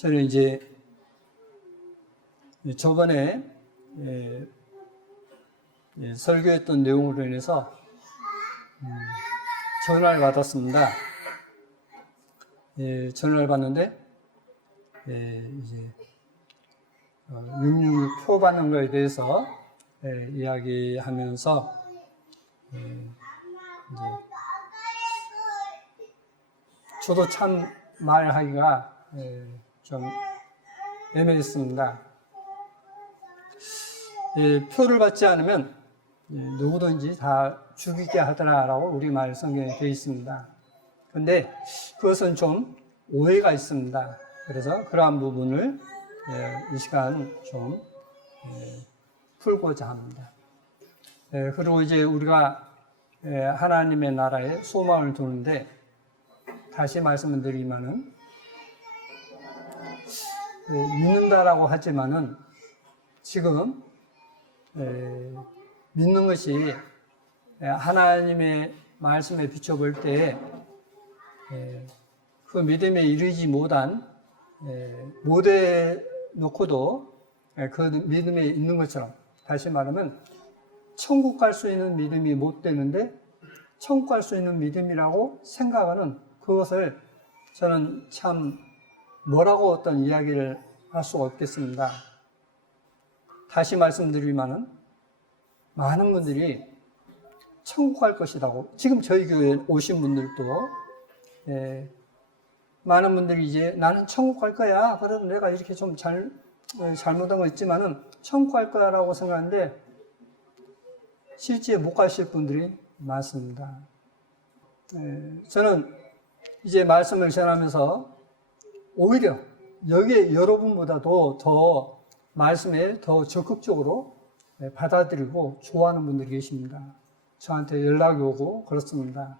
저는 이제 저번에 설교했던 내용으로 인해서 전화를 받았습니다. 전화를 받는데 이제 666 표 받는 거에 대해서 이야기하면서 이제 저도 참 말하기가 좀 애매했습니다. 표를 받지 않으면 누구든지 다 죽이게 하더라라고 우리말 성경에 되어 있습니다. 그런데 그것은 좀 오해가 있습니다. 그래서 그러한 부분을 이 시간 좀 풀고자 합니다. 그리고 이제 우리가 하나님의 나라에 소망을 두는데 다시 말씀을 드리면은 믿는다라고 하지만은 지금 믿는 것이 하나님의 말씀에 비춰볼 때 그 믿음에 이르지 못한 못해 놓고도 그 믿음에 있는 것처럼, 다시 말하면 천국 갈 수 있는 믿음이 못 되는데 천국 갈 수 있는 믿음이라고 생각하는 그것을 저는 참 뭐라고 어떤 이야기를 할 수가 없겠습니다. 다시 말씀드리면은 많은 분들이 천국 갈 것이라고, 지금 저희 교회에 오신 분들도 많은 분들이 이제 나는 천국 갈 거야, 그래도 내가 이렇게 좀 잘못한 거 있지만은 천국 갈 거야라고 생각하는데 실제 못 가실 분들이 많습니다. 저는 이제 말씀을 전하면서 오히려 여기에 여러분보다도 더 말씀에 더 적극적으로 받아들이고 좋아하는 분들이 계십니다. 저한테 연락이 오고 그렇습니다.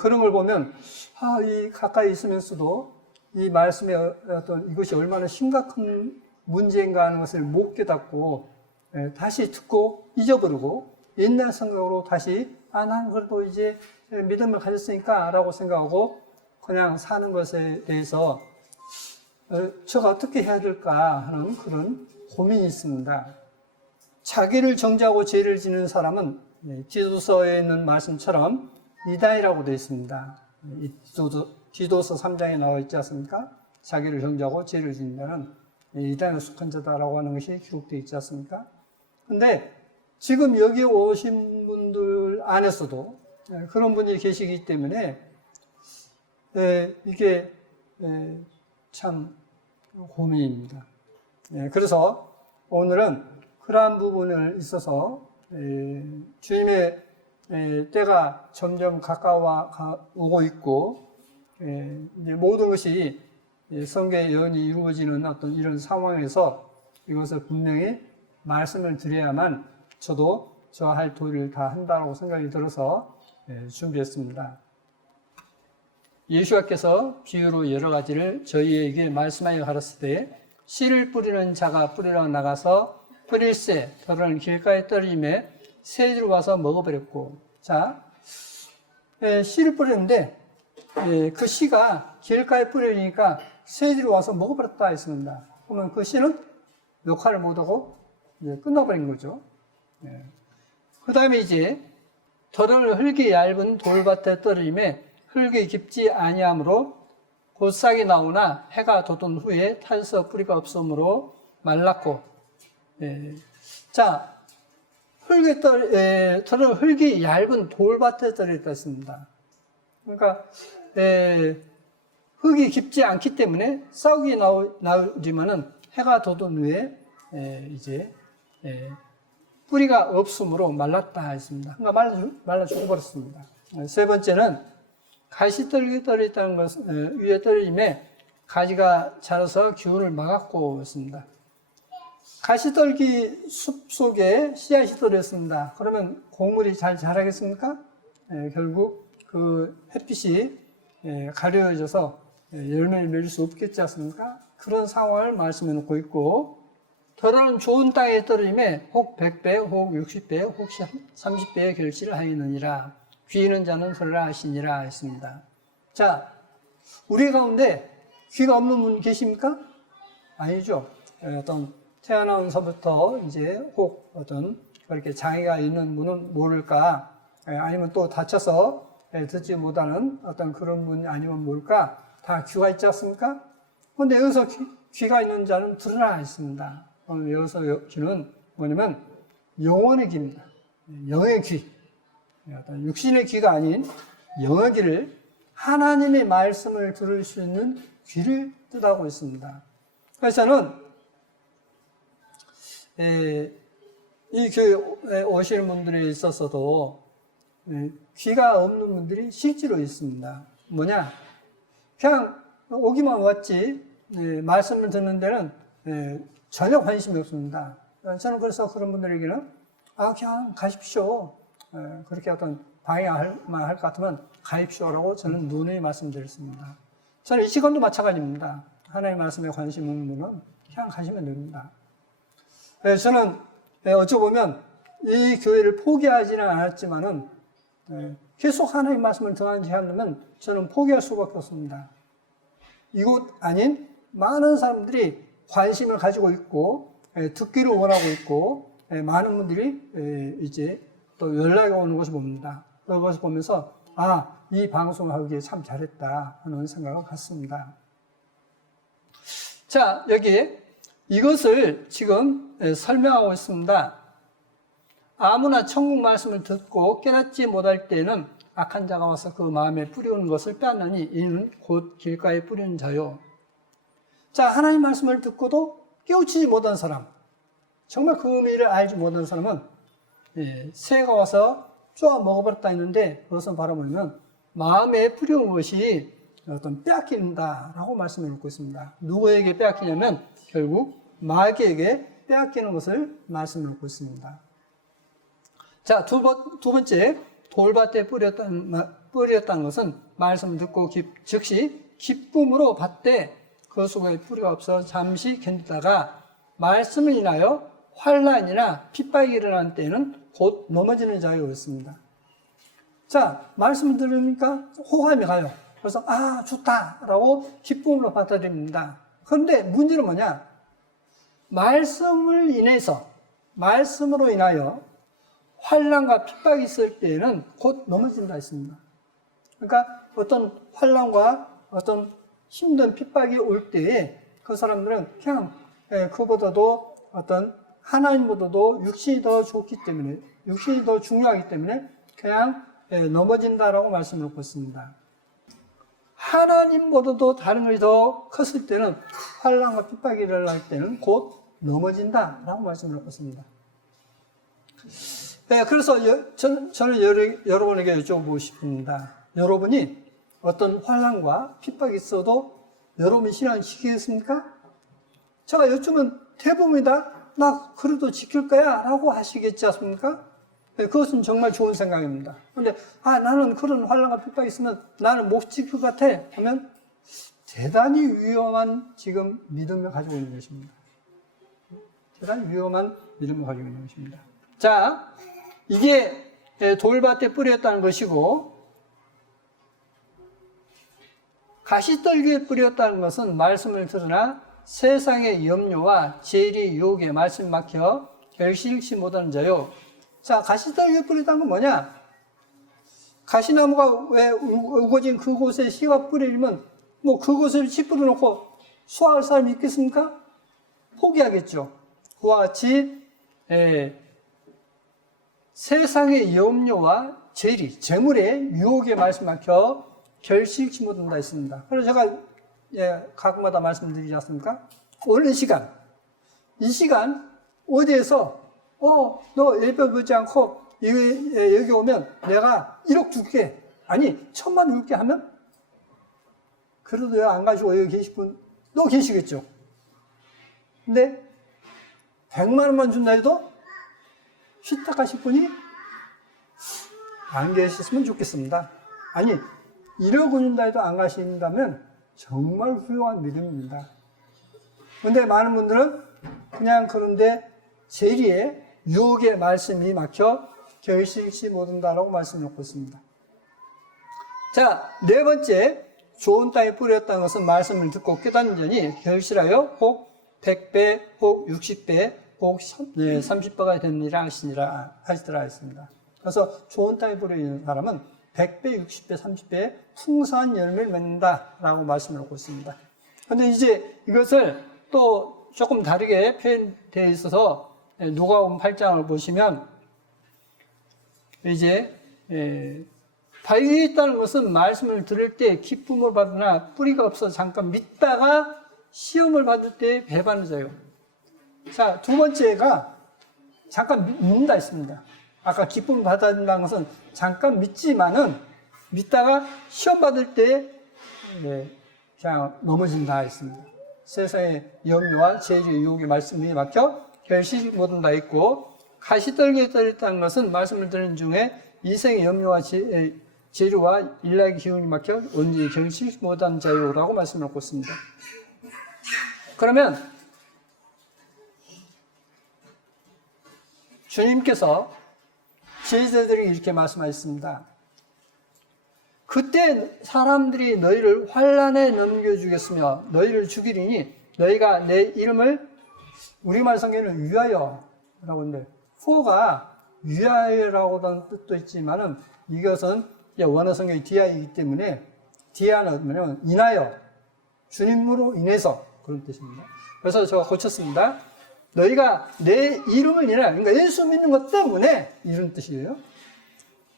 그런 걸 보면 이 가까이 있으면서도 이 말씀의 어떤 이것이 얼마나 심각한 문제인가 하는 것을 못 깨닫고 다시 듣고 잊어버리고 옛날 생각으로 다시 난 그래도 이제 믿음을 가졌으니까 라고 생각하고 그냥 사는 것에 대해서 제가 어떻게 해야 될까 하는 그런 고민이 있습니다. 자기를 정죄하고 죄를 지는 사람은 디도서에 있는 말씀처럼 이단이라고 되어 있습니다. 디도서 3장에 나와 있지 않습니까? 자기를 정죄하고 죄를 지는 자는 이단에 속한 자다라고 하는 것이 기록되어 있지 않습니까? 근데 지금 여기 오신 분들 안에서도 그런 분이 계시기 때문에 이게 참 고민입니다. 그래서 오늘은 그러한 부분을 있어서 주님의 때가 점점 가까워 오고 있고 이제 모든 것이 성경의 예언이 이루어지는 어떤 이런 상황에서 이것을 분명히 말씀을 드려야만 저도 저 할 도리를 다 한다고 생각이 들어서 준비했습니다. 예수께서 비유로 여러 가지를 저희에게 말씀하여 가르칠 때 씨를 뿌리는 자가 뿌리러 나가서 뿌릴새 털은 길가에 떨어지매 새들이 와서 먹어버렸고, 자, 씨를 뿌렸는데 그 씨가 길가에 뿌리니까 새들이 와서 먹어버렸다 했습니다. 그러면 그 씨는 역할을 못하고 끝나버린 거죠. 그 다음에 이제 털은 흙이 얇은 돌밭에 떨어지매 흙이 깊지 아니하므로 곧 싹이 나오나 해가 돋은 후에 타서 뿌리가 없으므로 말랐고, 자, 털은 흙이 얇은 돌밭에 떨어졌다 했습니다. 그러니까 흙이 깊지 않기 때문에 싹이 나오지만은 해가 돋은 후에 이제 뿌리가 없으므로 말랐다 했습니다. 그러니까 말라 죽어버렸습니다. 세 번째는 가시떨기 떨어졌다는 것 위에 떨어짐에 가지가 자라서 기운을 막았고 했습니다. 가시떨기 숲 속에 씨앗이 떨어졌습니다. 그러면 곡물이 잘 자라겠습니까? 결국 그 햇빛이 가려져서 열매를 맺을 수 없겠지 않습니까? 그런 상황을 말씀해 놓고 있고, 털은 좋은 땅에 떨어짐에 혹 100배, 혹 60배, 혹 30배의 결실을 하였느니라. 귀 있는 자는 들으라 하시니라 했습니다. 자, 우리 가운데 귀가 없는 분 계십니까? 아니죠. 어떤 태어나면서부터 이제 혹 어떤 그렇게 장애가 있는 분은 모를까? 아니면 또 다쳐서 듣지 못하는 어떤 그런 분이 아니면 모를까? 다 귀가 있지 않습니까? 그런데 여기서 귀가 있는 자는 들으라 했습니다. 여기서 귀는 뭐냐면 영혼의 귀입니다. 영의 귀. 어떤 육신의 귀가 아닌 영의 귀를, 하나님의 말씀을 들을 수 있는 귀를 뜻하고 있습니다. 그래서 저는 이 교회에 오시는 분들에 있어서도 귀가 없는 분들이 실제로 있습니다. 뭐냐? 그냥 오기만 왔지 말씀을 듣는 데는 전혀 관심이 없습니다. 저는 그래서 그런 분들에게는 그냥 가십시오. 그렇게 어떤 방해만 할 것 같으면 가십시오라고 저는 누누이 말씀드렸습니다. 저는 이 시간도 마찬가지입니다. 하나님의 말씀에 관심 있는 분은 그냥 가시면 됩니다. 저는 어쩌보면 이 교회를 포기하지는 않았지만은 계속 하나님의 말씀을 전하지 않으면 저는 포기할 수밖에 없습니다. 이곳 아닌 많은 사람들이 관심을 가지고 있고 듣기를 원하고 있고 많은 분들이 이제 또 연락이 오는 것을 봅니다. 그것을 보면서 이 방송을 하기에 참 잘했다 하는 생각을 갖습니다. 자, 여기 이것을 지금 설명하고 있습니다. 아무나 천국 말씀을 듣고 깨닫지 못할 때는 악한 자가 와서 그 마음에 뿌리우는 것을 빼앗느니 이는 곧 길가에 뿌리는 자요. 자, 하나님 말씀을 듣고도 깨우치지 못한 사람, 정말 그 의미를 알지 못한 사람은 새가 와서 쪼아 먹어버렸다 했는데 그것은 바로 뭐냐면 마음에 뿌리운 것이 어떤 빼앗긴다라고 말씀을 놓고 있습니다. 누구에게 빼앗기냐면 결국 마귀에게 빼앗기는 것을 말씀을 놓고 있습니다. 자, 두 번째, 돌밭에 뿌렸다는 것은 말씀 듣고 즉시 기쁨으로 받되 그 속에 뿌리가 없어 잠시 견디다가 말씀을 인하여 환난이나 핍박이 일어난 때에는 곧 넘어지는 자가 있습니다. 자, 말씀을 들으니까 호감이 가요. 그래서 좋다라고 기쁨으로 받아들입니다. 그런데 문제는 뭐냐? 말씀으로 인하여 환난과 핍박이 있을 때에는 곧 넘어진다 했습니다. 그러니까 어떤 환난과 어떤 힘든 핍박이 올 때에 그 사람들은 그냥 그보다도 어떤 하나님보다도 육신이 더 좋기 때문에, 육신이 더 중요하기 때문에 그냥 넘어진다라고 말씀을 놓고 있습니다. 하나님보다도 다른 것이 더 컸을 때는, 환난과 핍박이 일어날 때는 곧 넘어진다라고 말씀을 놓고 있습니다. 그래서 저는 여러분에게 여쭤보고 싶습니다. 여러분이 어떤 환난과 핍박이 있어도 여러분이 신앙을 지키겠습니까? 제가 여쭈면 대부분이 다 나 그래도 지킬 거야 라고 하시겠지 않습니까? 그것은 정말 좋은 생각입니다. 그런데 나는 그런 환난과 핍박이 있으면 나는 못 지킬 것 같아 하면 대단히 위험한 지금 믿음을 가지고 있는 것입니다. 대단히 위험한 믿음을 가지고 있는 것입니다. 자, 이게 돌밭에 뿌렸다는 것이고, 가시떨기에 뿌렸다는 것은 말씀을 들으나 세상의 염려와 재리 유혹에 말씀 막혀 결실치 못하는 자요. 자, 가시떨기에 뿌렸다는 건 뭐냐? 가시나무가 왜 우거진 그곳에 씨가 뿌리면 뭐 그곳을 씨 뿌려놓고 수확할 사람이 있겠습니까? 포기하겠죠. 그와 같이 세상의 염려와 재리, 재물의 유혹에 말씀 막혀 결실치 못한다 했습니다. 그래서 제가 가끔마다 말씀드리지 않습니까? 오늘 이 시간 어디에서 너 예배 보지 않고 여기 오면 내가 1억 줄게, 아니 1,000만 줄게 하면 그래도 왜 안 가지고 여기 계실 분 또 계시겠죠. 근데 100만 원만 준다 해도 휘딱하실 분이 안 계셨으면 좋겠습니다. 아니 1억 원 준다 해도 안 가신다면 정말 훌륭한 믿음입니다. 그런데 많은 분들은 그냥 그런데 재리에 유혹의 말씀이 막혀 결실치 못한다라고 말씀 놓고 있습니다. 자, 네 번째, 좋은 땅에 뿌렸다는 것은 말씀을 듣고 깨닫는 자니 결실하여 혹 100배, 혹 60배, 혹 30배가 됩니다 하시더라 했습니다. 그래서 좋은 땅에 뿌리는 사람은 100배, 60배, 30배 풍성한 열매를 맺는다라고 말씀을 하고 있습니다. 그런데 이제 이것을 또 조금 다르게 표현되어 있어서 누가복음 8장을 보시면 이제 바위에 있다는 것은 말씀을 들을 때 기쁨을 받으나 뿌리가 없어 잠깐 믿다가 시험을 받을 때 배반을 져요. 자, 두 번째가 잠깐 믿는다 했습니다. 아까 기쁨을 받아야 된다는 것은 잠깐 믿지만은 믿다가 시험 받을 때 그냥 넘어진다 했습니다. 세상의 염려와 죄의 유혹의 말씀에 막혀 결실이 못 온다 했고, 가시떨기에 떨어졌다는 것은 말씀을 듣는 중에 이생의 염려와 재료와 일락의 기운이 막혀 언제 결실 못한 자요라고 말씀을 하고 있습니다. 그러면 주님께서 제자들에게 이렇게 말씀하셨습니다. 그때 사람들이 너희를 환난에 넘겨주겠으며 너희를 죽이리니 너희가 내 이름을, 우리말 성경에는 위하여 라고 하는데 for가 위하여라고 하는 뜻도 있지만은 이것은 원어 성경이 디아이기 때문에 디아는 뭐냐면 인하여, 주님으로 인해서 그런 뜻입니다. 그래서 제가 고쳤습니다. 너희가 내 이름을 인하여, 그러니까 예수 믿는 것 때문에 이런 뜻이에요.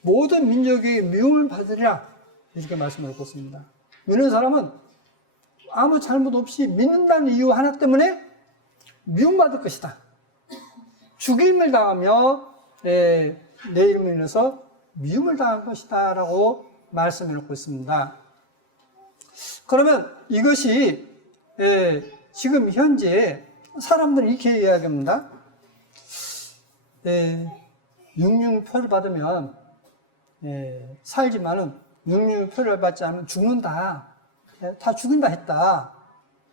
모든 민족에게 미움을 받으리라 이렇게 말씀을 하고 있습니다. 믿는 사람은 아무 잘못 없이 믿는다는 이유 하나 때문에 미움받을 것이다. 죽임을 당하며 내 이름을 인해서 미움을 당할 것이다 라고 말씀을 하고 있습니다. 그러면 이것이 지금 현재 사람들은 이렇게 이야기합니다. 육륜표를 받으면 살지만은 육륜표를 받지 않으면 죽는다. 다 죽인다 했다.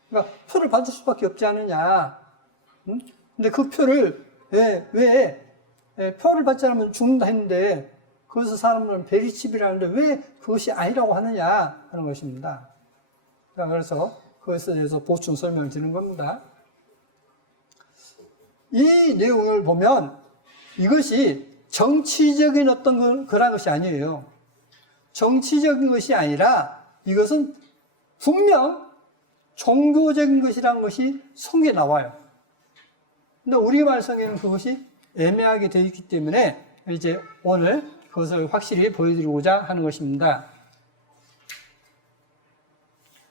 그러니까 표를 받을 수밖에 없지 않느냐. 응? 근데 그 표를 왜 표를 받지 않으면 죽는다 했는데 그것을 사람들은 베리칩이라는데 왜 그것이 아니라고 하느냐 하는 것입니다. 그래서 그것에 대해서 보충 설명을 드리는 겁니다. 이 내용을 보면 이것이 정치적인 어떤 그런 것이 아니에요. 정치적인 것이 아니라 이것은 분명 종교적인 것이라는 것이 성경에 나와요. 근데 우리말 성경에는 그것이 애매하게 되어 있기 때문에 이제 오늘 그것을 확실히 보여드리고자 하는 것입니다.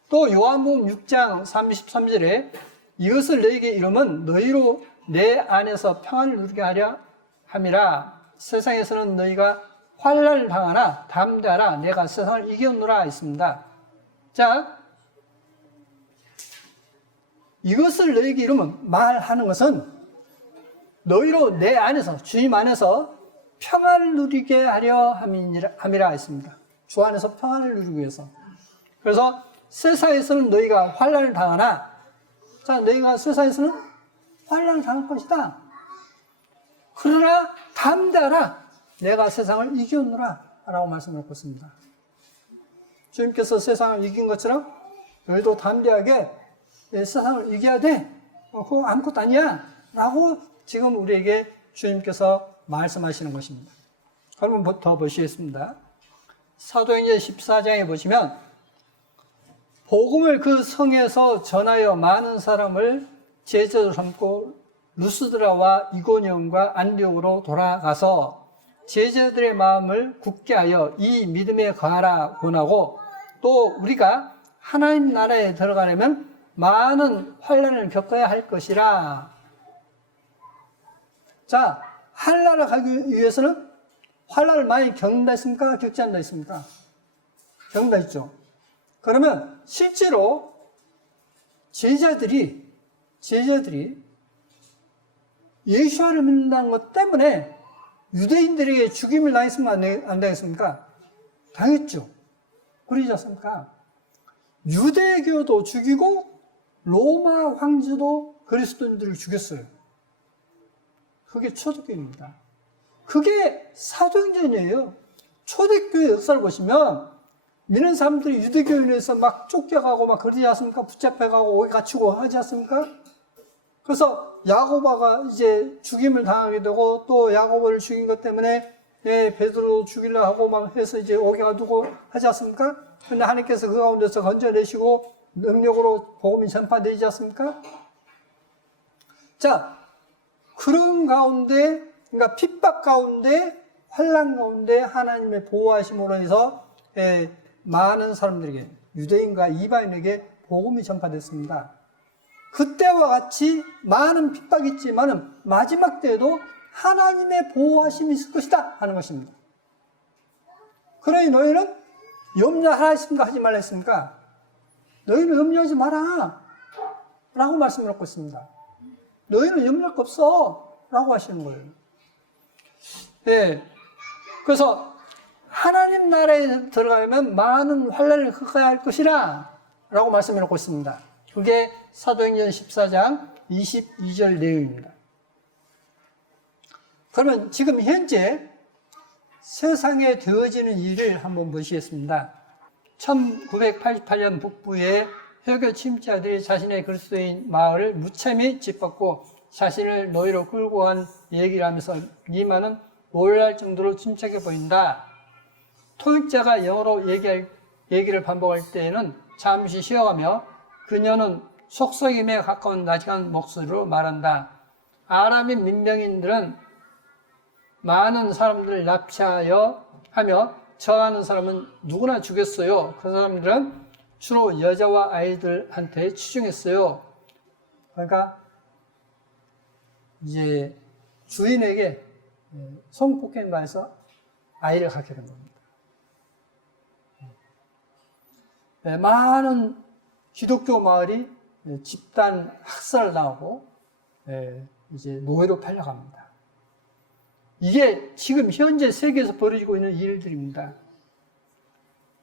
또 요한복음 6장 33절에 이것을 너희에게 이름은 너희로 내 안에서 평안을 누리게 하려 함이라. 세상에서는 너희가 환난을 당하나 담대하라 내가 세상을 이겼노라 했습니다. 자, 이것을 너희에게 이름은 말하는 것은 너희로 내 안에서, 주님 안에서 평안을 누리게 하려 함이라 했습니다. 주 안에서 평안을 누리기 위해서. 그래서 세상에서는 너희가 환난을 당하나, 자, 너희가 세상에서는 환난을 당할 것이다. 그러나 담대하라. 내가 세상을 이겼노라. 라고 말씀하고 있습니다. 주님께서 세상을 이긴 것처럼 너희도 담대하게 세상을 이겨야 돼. 그거 아무것도 아니야. 라고 지금 우리에게 주님께서 말씀하시는 것입니다. 그러면 더 보시겠습니다. 사도행전 14장에 보시면 복음을 그 성에서 전하여 많은 사람을 제자로 삼고 루스드라와 이고니온과 안디옥으로 돌아가서 제자들의 마음을 굳게 하여 이 믿음에 거하라 권하고, 또 우리가 하나님 나라에 들어가려면 많은 환난을 겪어야 할 것이라. 자, 한나라 가기 위해서는 환난을 많이 겪는다 했습니까? 겪지 않는다 했습니까? 겪는다 했죠. 그러면 실제로 제자들이 예수를 믿는다는 것 때문에 유대인들에게 죽임을 당했으면 안 당했습니까? 당했죠. 그러지 않습니까? 유대교도 죽이고 로마 황제도 그리스도인들을 죽였어요. 그게 초대교회입니다. 그게 사도행전이에요. 초대교회 역사를 보시면 믿는 사람들이 유대교인에서 막 쫓겨가고 막 그러지 않습니까? 붙잡혀가고 오게 갇히고 하지 않습니까? 그래서 야고보가 이제 죽임을 당하게 되고 또 야고보를 죽인 것 때문에 베드로 죽이려 하고 막 해서 이제 오게 가두고 하지 않습니까? 근데 하나님께서 그 가운데서 건져내시고 능력으로 복음이 전파되지 않습니까? 자, 그런 가운데, 그러니까 핍박 가운데, 환난 가운데 하나님의 보호하심으로 해서 많은 사람들에게, 유대인과 이방인에게 복음이 전파됐습니다. 그때와 같이 많은 핍박이 있지만은 마지막 때에도 하나님의 보호하심이 있을 것이다 하는 것입니다. 그러니 너희는 염려하라 했습니까? 하지 말라 했습니까? 너희는 염려하지 마라 라고 말씀을 하고 있습니다. 너희는 염려할 거 없어 라고 하시는 거예요. 네. 그래서 하나님 나라에 들어가면 많은 환난을 겪어야 할 것이라 라고 말씀을 하고 있습니다. 그게 사도행전 14장 22절 내용입니다. 그러면 지금 현재 세상에 되어지는 일을 한번 보시겠습니다. 1988년 북부의 회교 침체자들이 자신의 그리스도인 마을을 무참히 짓밟고 자신을 노예로 끌고 간 얘기를 하면서 니마는 놀랄 정도로 침착해 보인다. 토익자가 영어로 얘기를 반복할 때에는 잠시 쉬어가며 그녀는 속삭임에 가까운 나직한 목소리로 말한다. 아람인 민병인들은 많은 사람들을 납치하여 하며 저하는 사람은 누구나 죽였어요. 그 사람들은 주로 여자와 아이들한테 치중했어요. 그러니까 이제 주인에게 성폭행 당해서 아이를 갖게 된 겁니다. 많은 기독교 마을이 집단 학살을 당하고 이제 노예로 팔려갑니다. 이게 지금 현재 세계에서 벌어지고 있는 일들입니다.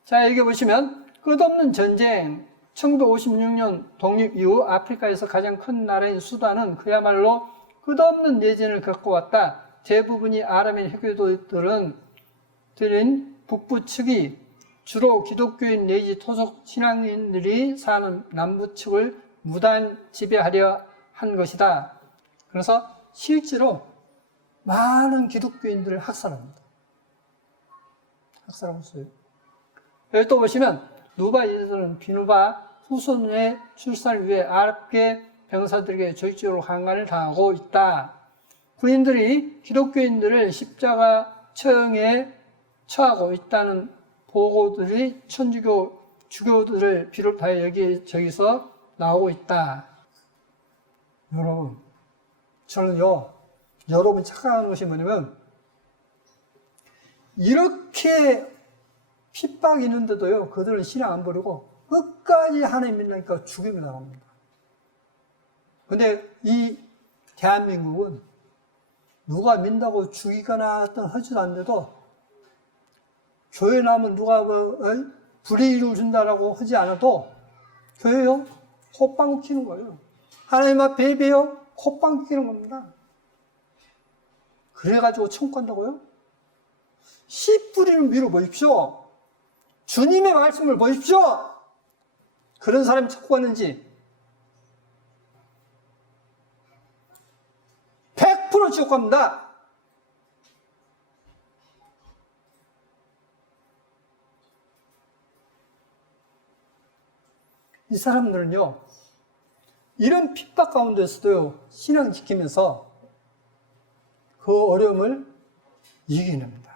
자, 여기 보시면 끝없는 전쟁, 1956년 독립 이후 아프리카에서 가장 큰 나라인 수단은 그야말로 끝없는 내전을 겪어왔다. 대부분이 아람인 회교도들은 북부 측이 주로 기독교인 내지 토속 신앙인들이 사는 남부 측을 무단 지배하려 한 것이다. 그래서 실제로 많은 기독교인들을 학살합니다. 학살하고 있어요. 여기 또 보시면 누바이들은 비누바 후손의 출산을 위해 아랍계 병사들에게 조직적으로 강간을 당하고 있다. 군인들이 기독교인들을 십자가 처형에 처하고 있다는 보고들이 천주교 주교들을 비롯하여 여기저기서 나오고 있다. 여러분, 저는요, 여러분이 착각하는 것이 뭐냐면 이렇게 핍박이 있는데도요, 그들은 신앙 안 버리고 끝까지 하나님 믿으니까 죽임을 당합니다. 근데 이 대한민국은 누가 믿는다고 죽이거나 어떤 하지도 않는데도 교회 나오면 누가 불이익을 준다라고 하지 않아도 교회요, 콧방귀 뀌는 거예요. 하나님 앞에 예배요, 콧방귀 뀌는 겁니다. 그래가지고 천국 간다고요? 씨 뿌리는 위로 보십시오. 주님의 말씀을 보십시오. 그런 사람이 천국 갔는지 100% 지옥 갑니다. 이 사람들은요, 이런 핍박 가운데서도 신앙 지키면서 그 어려움을 이겨냅니다.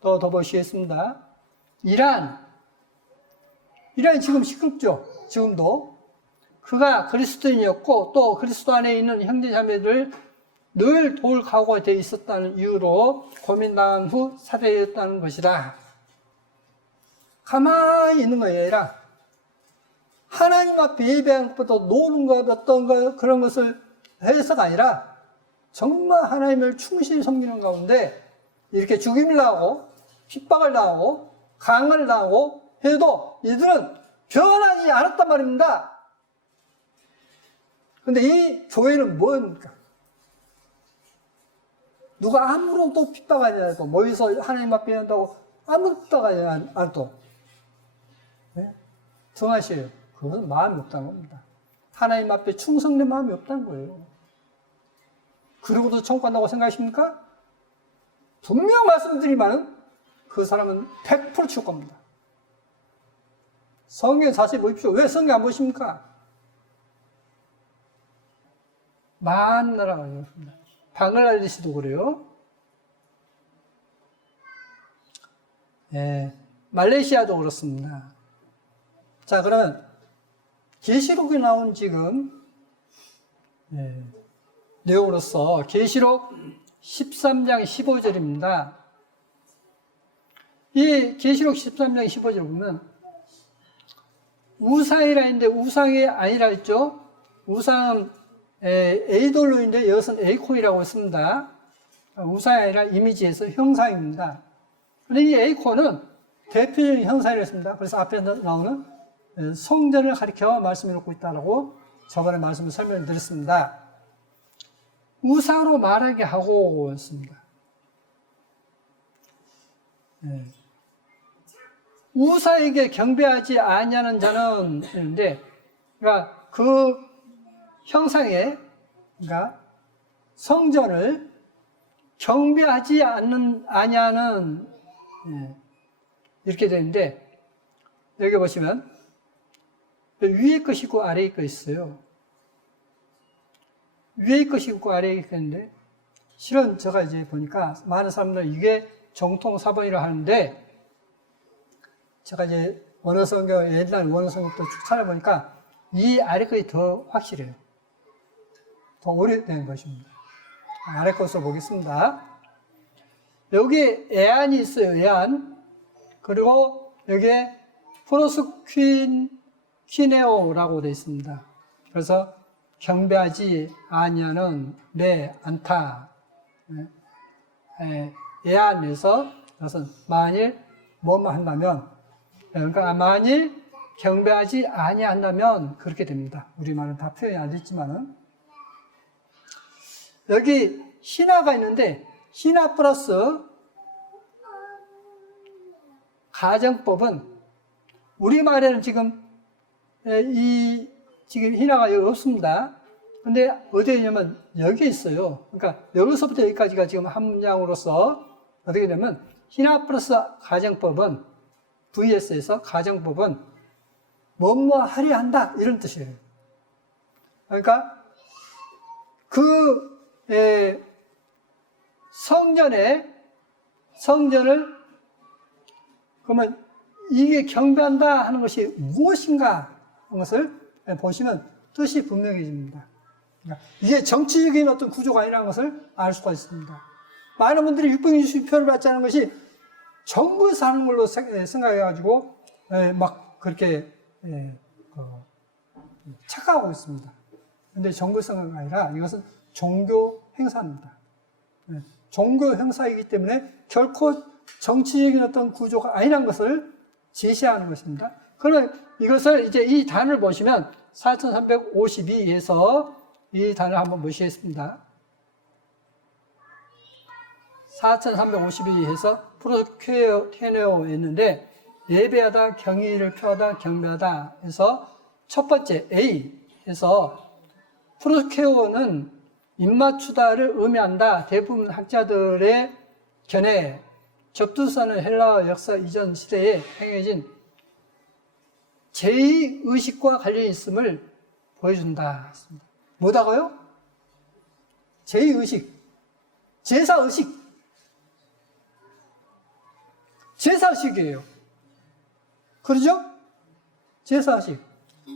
더 보시겠습니다. 이란이 지금 시끄럽죠? 지금도. 그가 그리스도인이었고 또 그리스도 안에 있는 형제자매들 늘 도울 각오가 되어 있었다는 이유로 고민당한 후 살해했다는 것이다. 가만히 있는 것이 아니라 하나님 앞에 예배하는 것보다 노는 것, 어떤 것, 그런 것을 해서가 아니라 정말 하나님을 충실히 섬기는 가운데 이렇게 죽임을 당하고 핍박을 당하고 강간을 당하고 해도 이들은 변하지 않았단 말입니다. 근데 이 교회는 뭡니까? 누가 아무런 또 핍박하지 않고 모여서 하나님 앞에 한다고 아무것도가 안 또. 네? 등하시에요. 그건 마음이 없다는 겁니다. 하나님 앞에 충성된 마음이 없다는 거예요. 그러고도 천국 간다고 생각하십니까? 분명 말씀드리지만 그 사람은 100% 지옥 갑니다. 성경 자세히 보십시오. 왜 성경 안 보십니까? 많은 나라가 있습니다. 방글라데시도 그래요. 예, 말레이시아도 그렇습니다. 자, 그러면 계시록에 나온 지금 내용으로서 계시록 13장 15절입니다. 이 계시록 13장 15절 보면 우상이라 했는데 우상이 아니라 했죠. 우상은 에이돌로인데 이것은 에이콘이라고 했습니다. 우상이 아니라 이미지에서 형상입니다. 근데 이 에이콘은 대표적인 형상이라고 했습니다. 그래서 앞에 나오는 성전을 가리켜 말씀해 놓고 있다고 저번에 말씀을 설명드렸습니다. 우상으로 말하게 하고 했습니다. 우상에게 경배하지 아니하는 자는 있는데, 그러니까 그 형상에, 그러니까 성전을 경배하지 아니하는 이렇게 되는데, 여기 보시면 위에 것이 있고 아래에 것이 있어요. 위에 것이 있고 아래에 것이 있는데, 실은 제가 이제 보니까 많은 사람들은 이게 정통 사본이라 하는데, 제가 이제 원어성경, 옛날 원어성경도 쭉 찾아보니까 이 아래 것이 더 확실해요. 더 오래된 것입니다. 아래 것을 보겠습니다. 여기 애안이 있어요, 애안. 그리고 여기에 프로스퀴네오라고 되어 있습니다. 그래서 경배하지 아니하는 않다. 애안에서 그것은 만일 뭐만 한다면, 그러니까 만일 경배하지 아니한다면 그렇게 됩니다. 우리말은 다 표현이 안 됐지만은 여기 신화가 있는데 신화 플러스 가정법은 우리말에는 지금 지금 신화가 여기 없습니다. 근데 어디에 있냐면 여기에 있어요. 그러니까 여기서부터 여기까지가 지금 한 문장으로서 어떻게 되면 신화 플러스 가정법은 VS에서 가정법은 뭐뭐 하려 한다 이런 뜻이에요. 그러니까 그 성전을 그러면 이게 경배한다 하는 것이 무엇인가 하는 것을 보시면 뜻이 분명해집니다. 그러니까 이게 정치적인 어떤 구조가 아니라는 것을 알 수가 있습니다. 많은 분들이 660표를 받지 않은 것이 정부에서 하는 걸로 생각해가지고 막 그렇게 착각하고 있습니다. 그런데 정부에서 하는 게 아니라 이것은 종교 행사입니다. 종교 행사이기 때문에 결코 정치적인 어떤 구조가 아니라는 것을 제시하는 것입니다. 그러면 이것을 이제 이 단을 보시면 4352에서 이 단을 한번 보시겠습니다. 4352에서 프로스퀴네오 했는데 예배하다, 경의를 표하다, 경배하다 해서 첫 번째 A에서 프로스퀴네오는 입맞추다를 의미한다. 대부분 학자들의 견해 접두사는 헬라어 역사 이전 시대에 행해진 제2의식과 관련이 있음을 보여준다. 뭐다가요? 제2의식, 제사의식. 제사식이에요. 그러죠? 제사식.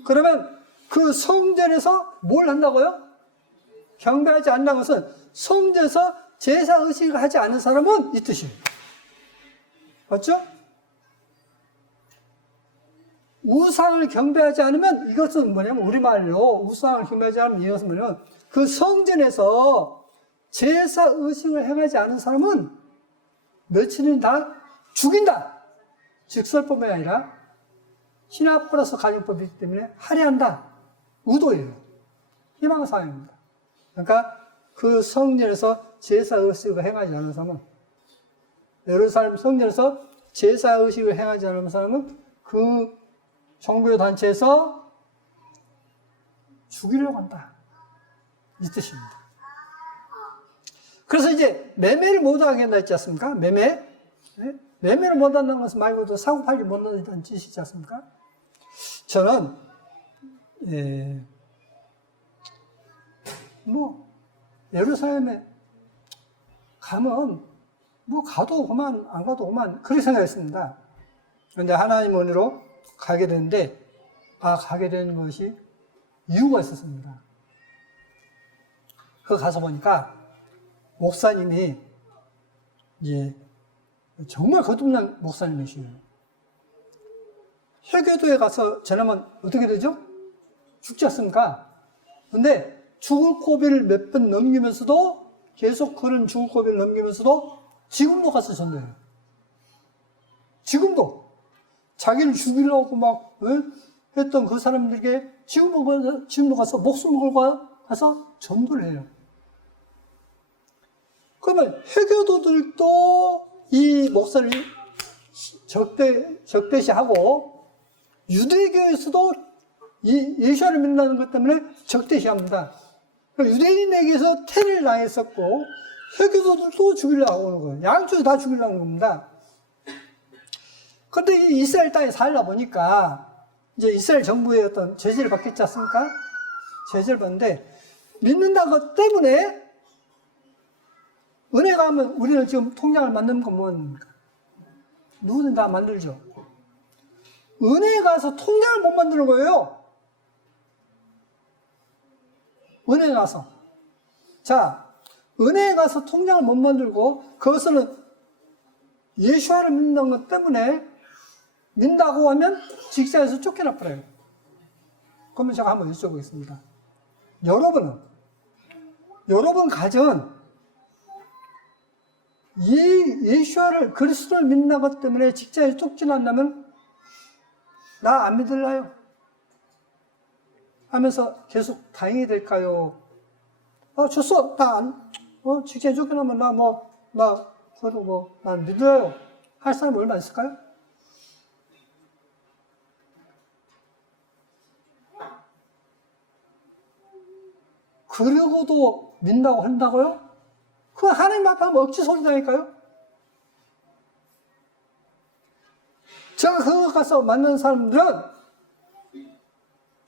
그러면 그 성전에서 뭘 한다고요? 경배하지 않는 것은 성전에서 제사의식을 하지 않는 사람은 이 뜻이에요. 맞죠? 우상을 경배하지 않으면 이것은 뭐냐면 우리말로 우상을 경배하지 않으면 이것은 뭐냐면 그 성전에서 제사의식을 행하지 않은 사람은 며칠은 다 죽인다. 직설법이 아니라 신화 플러스 가정법이기 때문에 할애한다. 의도예요. 희망사항입니다. 그러니까 그 성전에서 제사의식을 행하지 않은 사람은 예루살렘 성전에서 제사의식을 행하지 않은 사람은 그 종교 단체에서 죽이려고 한다. 이 뜻입니다. 그래서 이제 매매를 못하게 한다 했지 않습니까? 매매. 네? 매매를 못한다는 것은 말 그대로 사고팔기 못한다는 뜻이지 않습니까? 저는 예루살렘에 가면 가도 그만 안 가도 그만 그렇게 생각했습니다. 그런데 하나님 은혜로 가게 됐는데 가게 된 것이 이유가 있었습니다. 그 가서 보니까 목사님이 정말 거듭난 목사님이시에요. 회교도에 가서 전하면 어떻게 되죠? 죽지 않습니까? 근데 죽을 고비를 몇 번 넘기면서도 계속 그런 죽을 고비를 넘기면서도 지금도 가서 전도해요. 지금도 자기를 죽이려고 막 했던 그 사람들에게 지금도 가서 목숨을 걸고 가서 전도를 해요. 그러면 회교도들도 이 목사를 적대시하고 유대교에서도 예수를 믿는다는 것 때문에 적대시합니다. 유대인에게서 테를 당했었고 회교도들도 죽이려고 하는 거예요. 양쪽이 다 죽이려고 하는 겁니다. 그런데 이 이스라엘 땅에 살다 보니까 이제 이스라엘 정부의 어떤 제재를 받겠지 않습니까? 제재를 받는데 믿는다는 것 때문에 은혜가 하면 우리는 지금 통장을 만드는 건 뭐입니까? 누구든 다 만들죠. 은혜에 가서 통장을 못 만드는 거예요. 은혜에 가서. 자, 은혜에 가서 통장을 못 만들고 그것은 예수와를 믿는 것 때문에 믿는다고 하면 직장에서 쫓겨나 버려요. 그러면 제가 한번 여쭤보겠습니다. 여러분 가정은 예수와를 그리스도를 믿는 것 때문에 직장에서 쫓겨난다면 나 안 믿을래요? 하면서 계속 다행이 될까요? 줬어. 직장에 쫓겨나면 난 믿어요. 할 사람 얼마 있을까요? 그러고도 믿는다고 한다고요? 그건 하나님 앞에 하면 억지 소리다니까요? 제가 그거 가서 만난 사람들은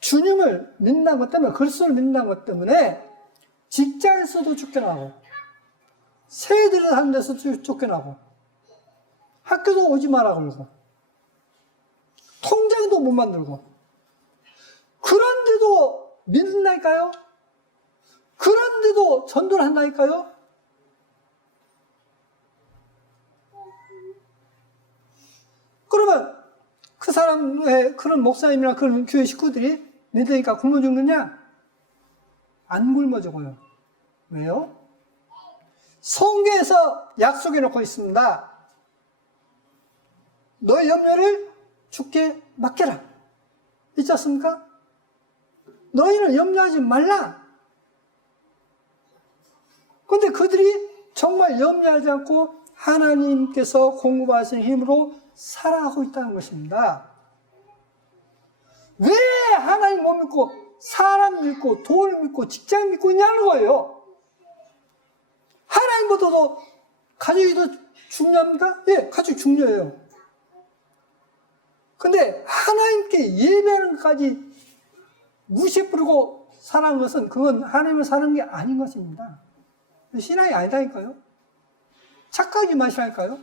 주님을 믿는다는 것 때문에, 그리스도를 믿는다는 것 때문에 직장에서도 쫓겨나고, 새들을 하는 데서도 쫓겨나고, 학교도 오지 마라 그러고, 통장도 못 만들고, 그런데도 믿는다니까요? 그런데도 전도를 한다니까요? 그러면 그 사람의 그런 목사님이나 그런 교회 식구들이 믿으니까 굶어 죽느냐? 안 굶어 죽어요. 왜요? 성경에서 약속해 놓고 있습니다. 너의 염려를 주께 맡겨라. 있지 않습니까? 너희는 염려하지 말라. 그런데 그들이 정말 염려하지 않고 하나님께서 공급하시는 힘으로 살아가고 있다는 것입니다. 왜 하나님 못 믿고 사람 믿고 돈을 믿고 직장 믿고 있냐는 거예요. 하나님보다도 가족이 더 중요합니까? 예, 가족이 중요해요. 근데 하나님께 예배하는 것까지 무시해 부르고 사는 것은 그건 하나님을 사는 게 아닌 것입니다. 신앙이 아니다니까요. 착각이 마시라니까요.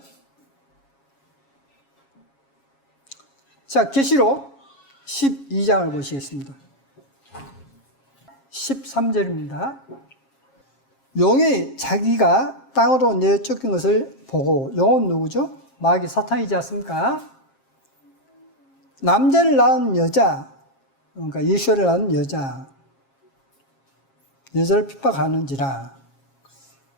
자, 계시록 12장을 보시겠습니다. 13절입니다. 용이 자기가 땅으로 내쫓긴 것을 보고, 용은 누구죠? 마귀 사탄이지 않습니까? 남자를 낳은 여자, 그러니까 예수를 낳은 여자를 핍박하는지라.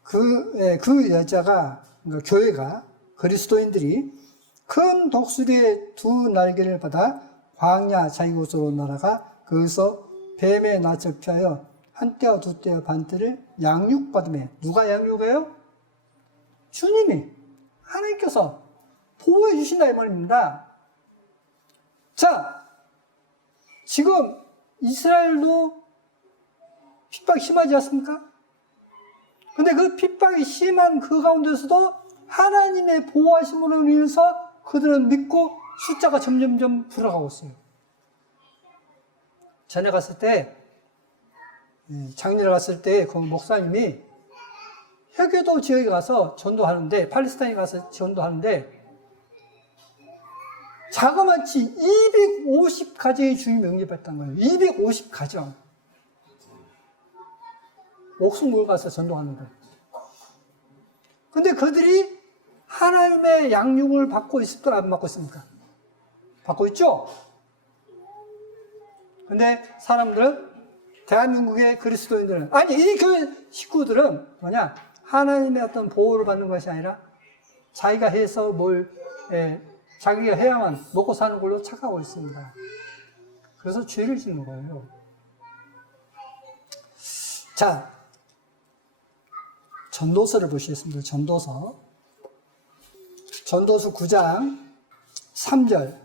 그 여자가, 그러니까 교회가, 그리스도인들이 큰 독수리의 두 날개를 받아 광야 자기 곳으로 날아가 거기서 뱀의 낯을 피하여 한때와 두때와 반때를 양육받으며. 누가 양육해요? 주님이, 하나님께서 보호해 주신다 이 말입니다. 자, 지금 이스라엘도 핍박이 심하지 않습니까? 근데 그 핍박이 심한 그 가운데서도 하나님의 보호하심으로 인해서 그들은 믿고 숫자가 점점점 불어가고 있어요. 전에 갔을 때, 작년에 갔을 때 그 목사님이 해교도 지역에 가서 전도하는데, 팔레스타인에 가서 전도하는데, 자그마치 250가정의 주님을 응답했단 거예요. 250가정. 목숨 걸고 가서 전도하는 거예요. 근데 그들이 하나님의 양육을 받고 있을까, 안 받고 있습니까? 받고 있죠? 근데 사람들은, 대한민국의 그리스도인들은, 아니, 이 교회 식구들은 뭐냐? 하나님의 어떤 보호를 받는 것이 아니라 자기가 해서 자기가 해야만 먹고 사는 걸로 착각하고 있습니다. 그래서 죄를 짓는 거예요. 자, 전도서를 보시겠습니다. 전도서 9장 3절.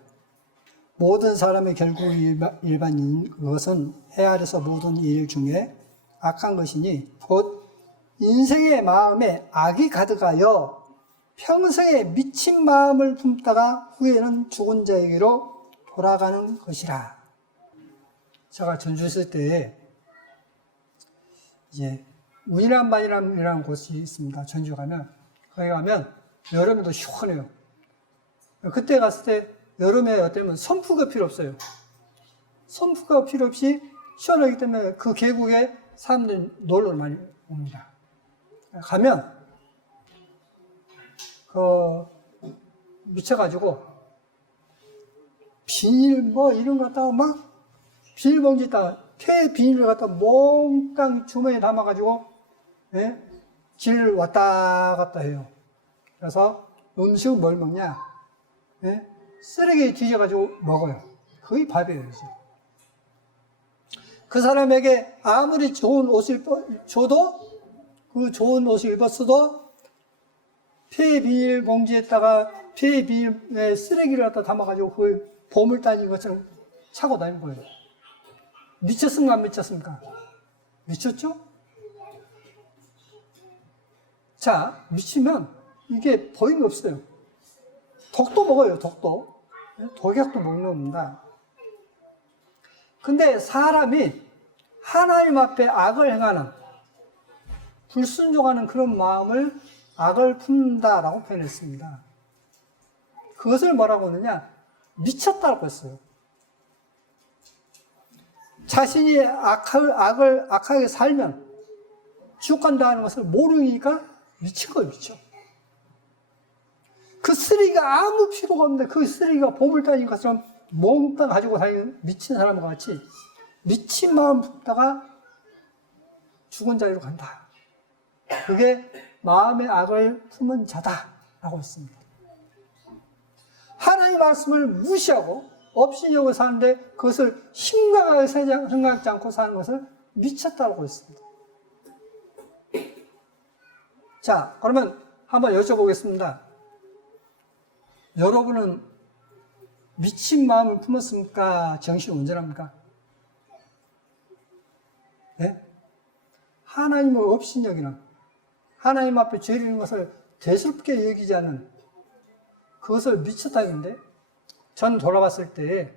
모든 사람의 결국이 일반인, 그것은 해 아래서 모든 일 중에 악한 것이니 곧 인생의 마음에 악이 가득하여 평생에 미친 마음을 품다가 후에는 죽은 자에게로 돌아가는 것이라. 제가 전주했을 때 이제 운이란반이라는 곳이 있습니다. 전주 가면, 거기 가면 여름에도 시원해요. 그때 갔을 때 여름에 어때면 선풍기가 필요 없어요. 선풍기가 필요 없이 시원하기 때문에 그 계곡에 사람들이 놀러 많이 옵니다. 가면 미쳐가지고 비닐 이런 거 갖다가 막 비닐봉지에다가 폐 비닐을 갖다 몽땅 주머니에 담아가지고 길 왔다 갔다 해요. 그래서 음식은 뭘 먹냐? 쓰레기에 뒤져가지고 먹어요. 거의 밥이에요. 이제. 그 사람에게 아무리 좋은 옷을 줘도, 그 좋은 옷을 입었어도 폐 비닐 봉지에다가 폐 비닐에 쓰레기를 갖다 담아가지고 그 보물 따는 것처럼 차고 다니는 거예요. 미쳤습니까? 안 미쳤습니까? 미쳤죠? 자, 미치면 이게 보이는 게 없어요. 독도 먹어요, 독도. 독약도 먹는 겁니다. 근데 사람이 하나님 앞에 악을 행하는, 불순종하는 그런 마음을 악을 품는다라고 표현했습니다. 그것을 뭐라고 하느냐? 미쳤다고 했어요. 자신이 악하게 살면 지옥 간다는 것을 모르니까 미친 거예요, 미쳐. 그 쓰레기가 아무 필요가 없는데 그 쓰레기가 보물 따는 것처럼 몽땅 가지고 다니는 미친 사람과 같이 미친 마음 품다가 죽은 자리로 간다. 그게 마음의 악을 품은 자다라고 했습니다. 하나님의 말씀을 무시하고 업신여고 사는데 그것을 심각하게 생각하지 않고 사는 것을 미쳤다고 했습니다. 자, 그러면 한번 여쭤보겠습니다. 여러분은 미친 마음을 품었습니까? 정신 온전합니까? 네? 하나님을 업신여기는, 하나님 앞에 죄를 지는 것을 대수롭게 여기지 않는 그것을 미쳤다는데, 전 돌아봤을 때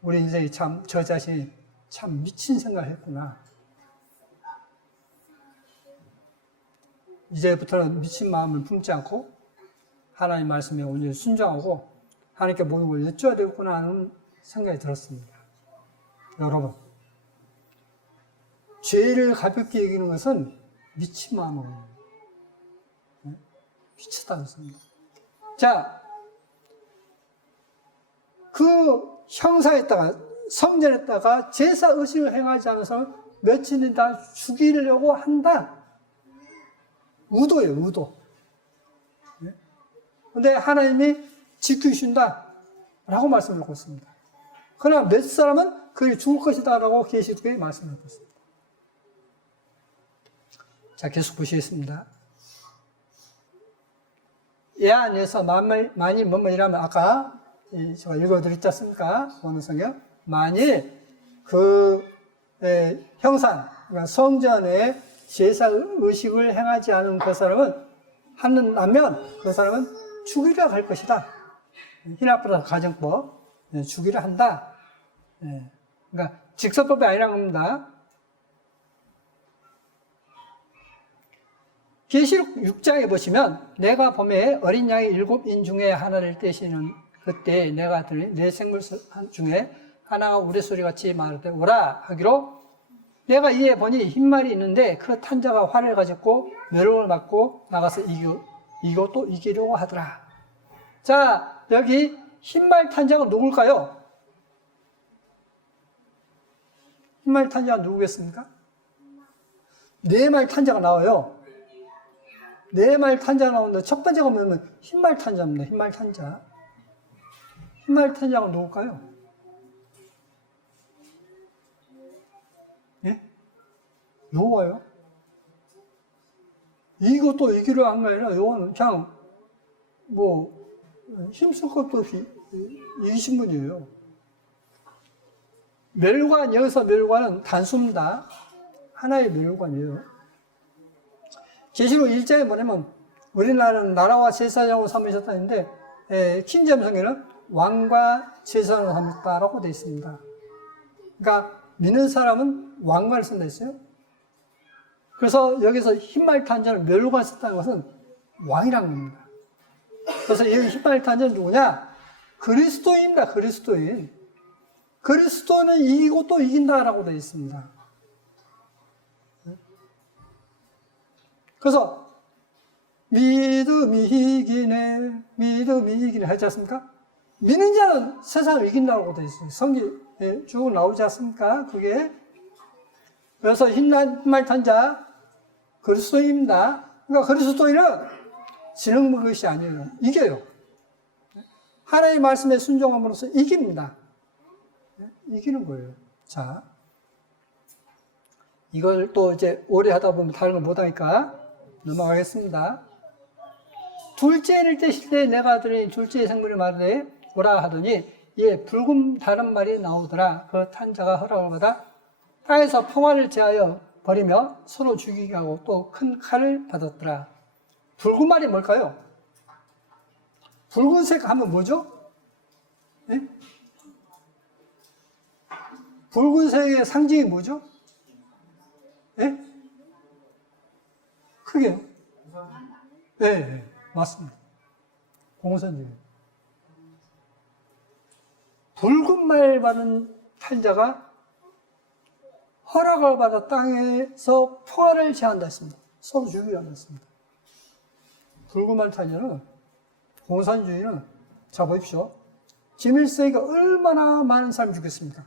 우리 인생이 참, 저 자신이 참 미친 생각을 했구나. 이제부터는 미친 마음을 품지 않고 하나님 말씀에 온전히 순종하고 하나님께 모든 걸 여쭤야 되겠구나 하는 생각이 들었습니다. 여러분, 죄를 가볍게 여기는 것은 미친 마음이에요. 미쳤다는 것입니다. 자, 그 형사에다가, 성전에다가 제사 의식을 행하지 않아서 며칠이 다 죽이려고 한다. 의도예요, 의도. 근데 하나님이 지키신다 라고 말씀을 하고 있습니다. 그러나 몇 사람은 그게 죽을 것이다 라고 계시록에 말씀을 하고 있습니다. 자, 계속 보시겠습니다. 애 안에서 만일 뭐뭐이라면 아까 제가 읽어드렸지 않습니까? 오늘 성경. 만일 그 형상, 그러니까 성전에 제사 의식을 행하지 않은 그 사람은 한다면 그 사람은 죽이려 할 것이다. 희나프라 가정법 죽이려 한다. 그러니까 직설법이 아니란 겁니다. 계시록 6장에 보시면 내가 봄에 어린 양의 7인 중에 하나를 떼시는 그때 내가 들으니 내 생물 중에 하나가 우레소리같이 말하되 오라 하기로 내가 이에 보니 흰말이 있는데 그 탄자가 활을 가졌고 멸롱을 맞고 나가서 이기고 또 이기려고 하더라. 자, 여기 흰말 탄자가 누굴까요? 흰말 탄자가 누구겠습니까? 네 말 탄자가 나와요. 네 말 탄자가 나오는데 첫 번째가 뭐냐면 흰말 탄자입니다. 흰말 탄자. 흰말 탄자가 누굴까요? 예? 여호와요? 이것도 이기려 한 게 아니라 여호와는 그냥 뭐 힘쓸 것도 없이 이기신 분이에요. 멸관, 여기서 멸관은 단수입니다. 하나의 멸관이에요. 계시록 1장에 뭐냐면 우리나라는 나라와 제사장으로 삼으셨다는데 킹제임 성경에는 왕과 제사장으로 삼았다라고 되어 있습니다. 그러니까 믿는 사람은 왕관을 쓴다 했어요. 그래서 여기서 흰말 탄자는 멸관을 썼다는 것은 왕이라는 겁니다. 그래서 이 흰말 탄자는 누구냐? 그리스도인입니다. 그리스도인. 그리스도는 이기고 또 이긴다라고 되어 있습니다. 그래서 믿음이 이기네 하지 않습니까? 믿는 자는 세상을 이긴다고 되어 있어요. 성경에 쭉 나오지 않습니까? 그게. 그래서 흰말 탄자 그리스도인입니다. 그러니까 그리스도인은 지능 먹을 것이 아니에요. 이겨요. 하나님의 말씀에 순종함으로써 이깁니다. 이기는 거예요. 자, 이걸 또 이제 오래 하다 보면 다른 걸 못하니까 넘어가겠습니다. 둘째를 떼실 때 내가 들으니 둘째의 생물이 말하되 오라 하더니 예, 붉은 다른 말이 나오더라. 그 탄자가 허락을 받아 땅에서 평화를 제하여 버리며 서로 죽이게 하고 또 큰 칼을 받았더라. 붉은 말이 뭘까요? 붉은색 하면 뭐죠? 네? 붉은색의 상징이 뭐죠? 네? 크게요? 네, 맞습니다. 공산주의. 붉은 말 받은 탄자가 허락을 받아 땅에서 평화를 제한다 했습니다. 서로 죽이게 한다 했습니다. 붉은 말 탄자는, 공산주의는, 자 보십시오. 김일성이가 얼마나 많은 사람을 죽였습니까?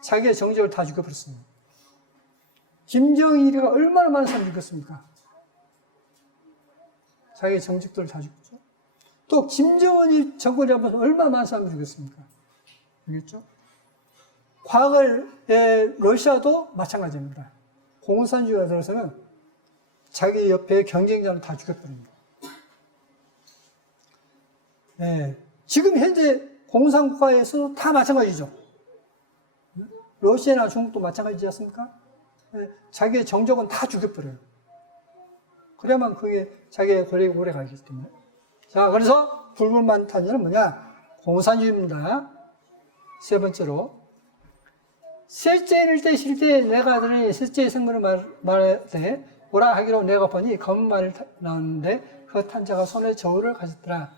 자기의 정적을 다 죽여버렸습니다. 김정일이가 얼마나 많은 사람을 죽였습니까? 자기의 정직들을 다 죽였죠. 또 김정은이 정권을 잡아서 얼마나 많은 사람을 죽였습니까? 알겠죠? 과거에 러시아도 마찬가지입니다. 공산주의가 들어서는 자기 옆에 경쟁자를 다 죽여버립니다. 네. 지금 현재 공산국가에서도 다 마찬가지죠. 러시아나 중국도 마찬가지지 않습니까? 네. 자기의 정적은 다 죽여버려요. 그래야만 그게 자기의 권력이 오래 가기 때문에. 자, 그래서 붉은 만탄자는 뭐냐? 공산주의입니다. 세 번째로. 셋째를 떼실 때 내가 들으니 셋째의 생물을 말하되 오라 하기로 내가 보니 검은 말을 나왔는데 그 탄자가 손에 저울을 가졌더라.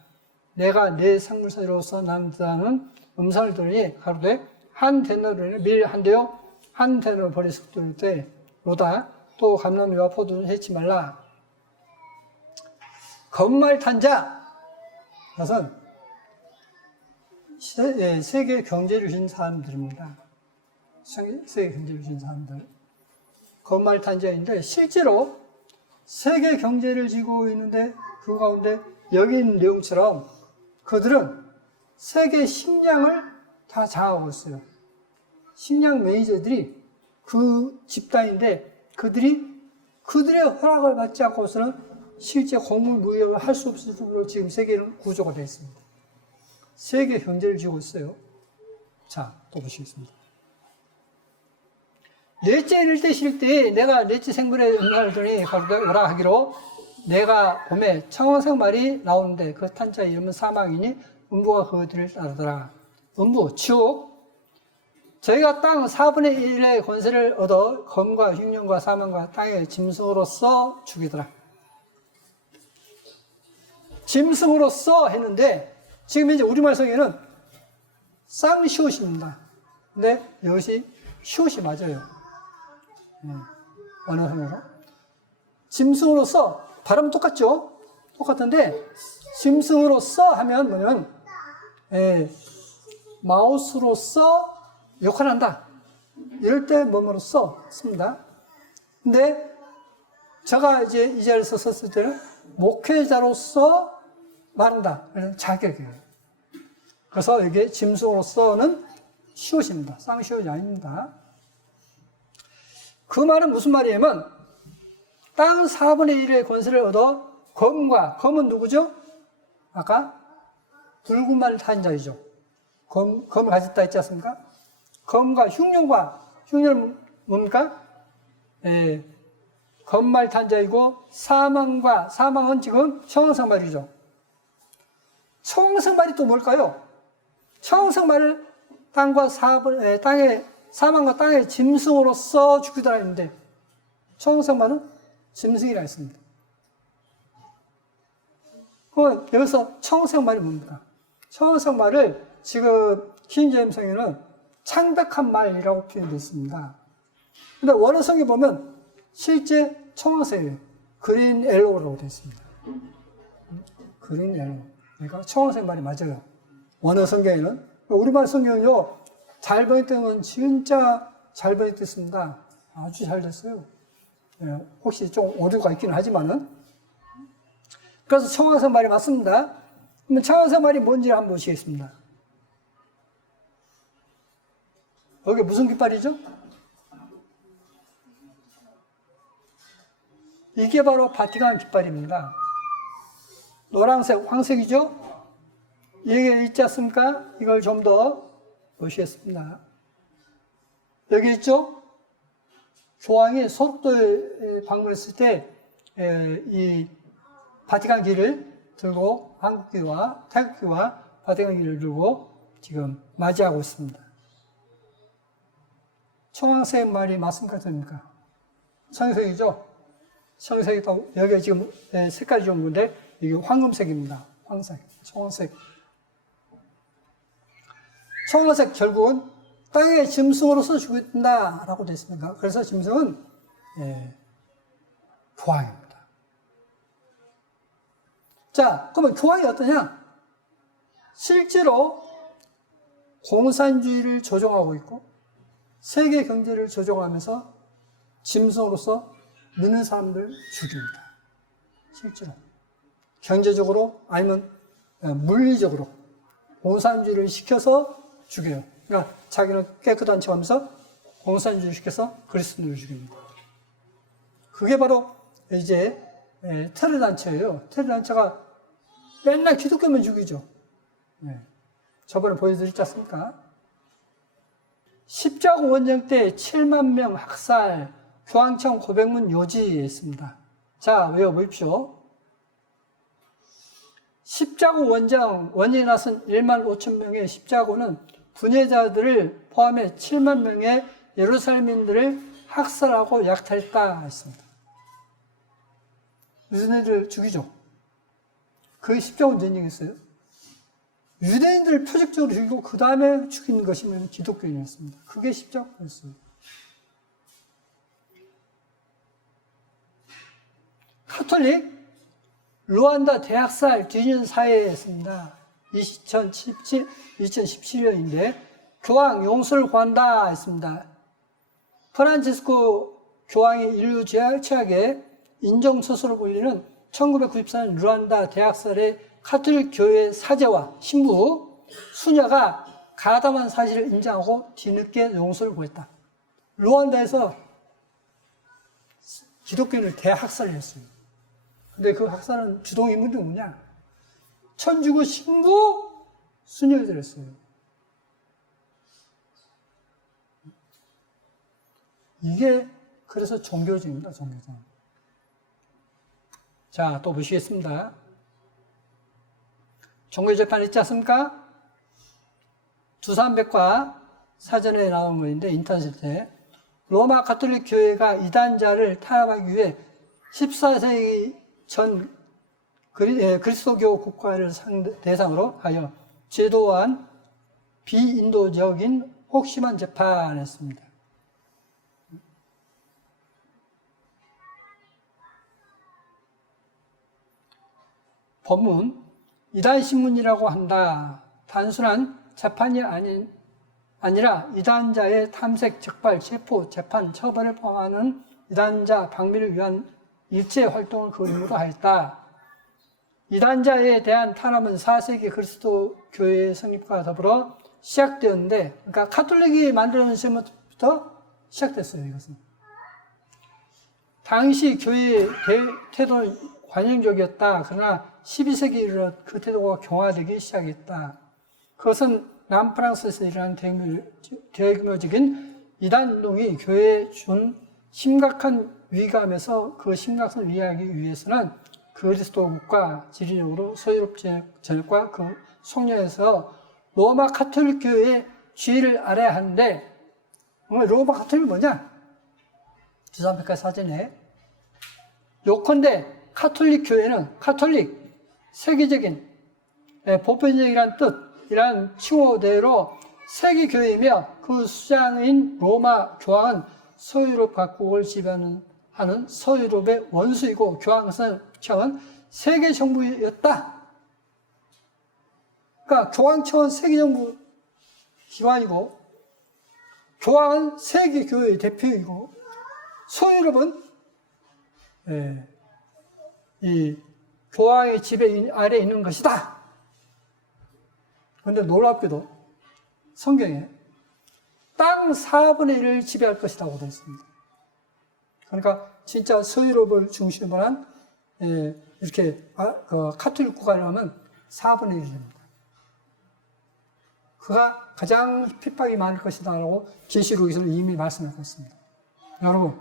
내가 내 생물 사이로서 남자는 음성을 들으니 가로되 한 데나리온을 밀 한 대요 한 데나리온을 버릴 속도일 때 로다 또 감람이와 포도는 해치 말라. 검은 말 탄자 그것은 세계 경제를 주신 사람들입니다. 세계 경제를 주신 사람들. 검은 말 탄자인데 실제로 세계 경제를 쥐고 있는데 그 가운데 여기 있는 내용처럼 그들은 세계 식량을 다 장악하고 있어요. 식량 매니저들이 그 집단인데 그들의 허락을 받지 않고서는 실제 곡물 무역을 할 수 없을 정도로 지금 세계는 구조가 되어 있습니다. 세계 경제를 쥐고 있어요. 자, 또 보시겠습니다. 넷째 일을 떼실 때 내가 넷째 생물에 음란하더니 오라 하기로 내가 봄에 청황색 말이 나오는데 그 탄자의 이름은 사망이니 음부가 그들을 따르더라. 음부, 지옥. 저희가 땅 4분의 1의 권세를 얻어 검과 흉년과 사망과 땅의 짐승으로서 죽이더라. 짐승으로서 했는데 지금 이제 우리말 성에는 쌍시옷입니다. 근데 이것이 시옷이 맞아요. 언어상으로. 짐승으로서 발음은 똑같죠? 똑같은데 짐승으로서 하면 뭐냐면 마우스로서 역할을 한다. 이럴 때 뭐뭐로써 씁니다. 근데 제가 이제 이 자리에서 썼을 때는 목회자로서 말한다. 이런 자격이에요. 그래서 이게 짐승으로서는 시옷입니다. 쌍시옷이 아닙니다. 그 말은 무슨 말이냐면 땅 4분의 1의 권세를 얻어 검은 누구죠? 아까 붉은 말을 타는 자이죠. 검을 가졌다 했지 않습니까? 검과 흉년은 뭡니까? 검말 탄 자이고 사망은 지금 청황색 말이죠. 청황색 말이 또 뭘까요? 청황색 말을 땅의 사망과 땅의 짐승으로서 죽이더라 했는데 청황색 말은 짐승이라 했습니다. 그럼 여기서 청황색 말이 뭡니까? 청황색 말을 지금 킹제임성에는 창백한 말이라고 표현되어 있습니다. 근데 원어성에 보면 실제 청황색이에요. 그린 옐로우라고 되어 있습니다. 그린 옐로우. 그러니까 청황색 말이 맞아요. 원어 성경에는. 우리말 성경은요, 잘 번역된 건 진짜 잘 번역됐습니다. 아주 잘 됐어요. 혹시 좀 오류가 있기는 하지만은. 그래서 청황색 말이 맞습니다. 그러면 청황색 말이 뭔지 한번 보시겠습니다. 여기 무슨 깃발이죠? 이게 바로 바티칸 깃발입니다. 노란색, 황색이죠? 이게 있지 않습니까? 이걸 좀 더 보시겠습니다. 여기 있죠? 교황이 소록도에 방문했을 때 이 바티칸 길을 들고 한국교와 태국교와 바티칸 길을 들고 지금 맞이하고 있습니다. 청황색 말이 맞습니까? 됩니까? 청색이죠? 청색이고 여기 지금 색깔이 좀 뭔데 이게 황금색입니다. 황색, 청황색. 청황색 결국은 땅의 짐승으로서 죽인다라고 되어 있습니다. 그래서 짐승은 교황입니다. 자, 그러면 교황이 어떠냐? 실제로 공산주의를 조종하고 있고 세계 경제를 조종하면서 짐승으로서 믿는 사람들 죽입니다. 실제로. 경제적으로 아니면 물리적으로 공산주의를 시켜서 죽여요. 그러니까 자기는 깨끗한 척 하면서 공산주의를 시켜서 그리스도인을 죽입니다. 그게 바로 이제 테러 단체예요. 테러 단체가 맨날 기독교만 죽이죠. 저번에 보여드렸지 않습니까? 십자군 원정 때 7만 명 학살, 교황청 고백문 요지했습니다. 자, 외워보십시오. 십자군 원정에 나선 1만 5천 명의 십자군은 분해자들을 포함해 7만 명의 예루살렘인들을 학살하고 약탈했다 했습니다. 유대인들을 죽이죠. 그게 십자군 전쟁이었어요. 유대인들을 표적적으로 죽이고 그 다음에 죽이는 것이 기독교인이었습니다. 그게 십자군이었어요. 카톨릭 루안다 대학살 뒤지는 사회였습니다. 2017년인데 교황 용서를 구한다 했습니다. 프란치스코 교황이 인류 최악의 인정소설을 올리는 1994년 루안다 대학살의 카톨릭 교회 사제와 신부 수녀가 가담한 사실을 인정하고 뒤늦게 용서를 구했다. 루안다에서 기독교인을 대학살을 했어요. 근데 그 학살은 주동인물이 누구냐? 천주교 신부 수녀들이었어요. 이게 그래서 종교적입니다. 종교적. 자, 또 보시겠습니다. 종교재판 있지 않습니까? 두산백과 사전에 나온 것인데 인터넷에 로마 가톨릭 교회가 이단자를 탄압하기 위해 14세기 전 그리스도교 국가를 대상으로 하여 제도한 비인도적인 혹심한 재판을 했습니다. 본문 이단신문이라고 한다. 단순한 재판이 아니라 이단자의 탐색, 적발, 체포, 재판, 처벌을 포함하는 이단자 방미를 위한 일체 활동을 그림으로 하였다. 이단자에 대한 탄압은 4세기 그리스도 교회의 성립과 더불어 시작되었는데, 그러니까 가톨릭이 만들어낸 시점부터 시작됐어요, 이것은. 당시 교회의 태도는 관용적이었다. 그러나 12세기 이르러 그 태도가 경화되기 시작했다. 그것은 남프랑스에서 일어난 대규모적인 이단운동이 교회에 준 심각한 위기감에서 그 심각성을 이해하기 위해서는 그리스도국가 지리적으로 서유럽 전역과 그 속령에서 로마 가톨릭 교회의 지위를 알아야 하는데, 로마 가톨릭이 뭐냐? 두산백과 사전에 요컨대 가톨릭 교회는 가톨릭, 세계적인, 보편적이란 뜻이란 칭호대로 세계교회이며 그 수장인 로마 교황은 서유럽 각국을 지배하는 서유럽의 원수이고 교황청은 세계정부였다. 그러니까 교황청은 세계정부 기관이고 교황은 세계교회의 대표이고 서유럽은 이 교황의 지배 아래에 있는 것이다. 그런데 놀랍게도 성경에 땅 4분의 1을 지배할 것이라고 되어 있습니다. 그러니까 진짜 서유럽을 중심으로 한 이렇게 가톨릭 국가를 하면 4분의 1입니다. 그가 가장 핍박이 많을 것이다라고 계시록에서는 이미 말씀하고 있습니다. 여러분,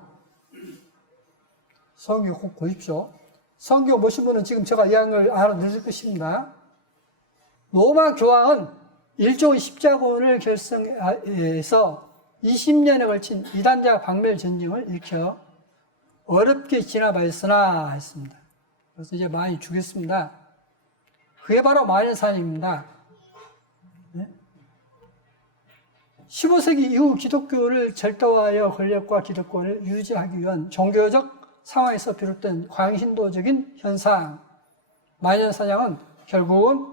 성경 꼭 보십시오. 성경 보신 분은 지금 제가 이야기한 걸 알아들을 것입니다. 로마 교황은 일종의 십자군을 결성해서 20년에 걸친 이단자 박멸 전쟁을 일으켜 어렵게 지나봤으나 했습니다. 그래서 이제 많이 죽였습니다. 그게 바로 마녀사냥입니다. 15세기 이후 기독교를 절대화하여 권력과 기득권을 유지하기 위한 종교적 상황에서 비롯된 광신도적인 현상, 마녀사냥은 결국은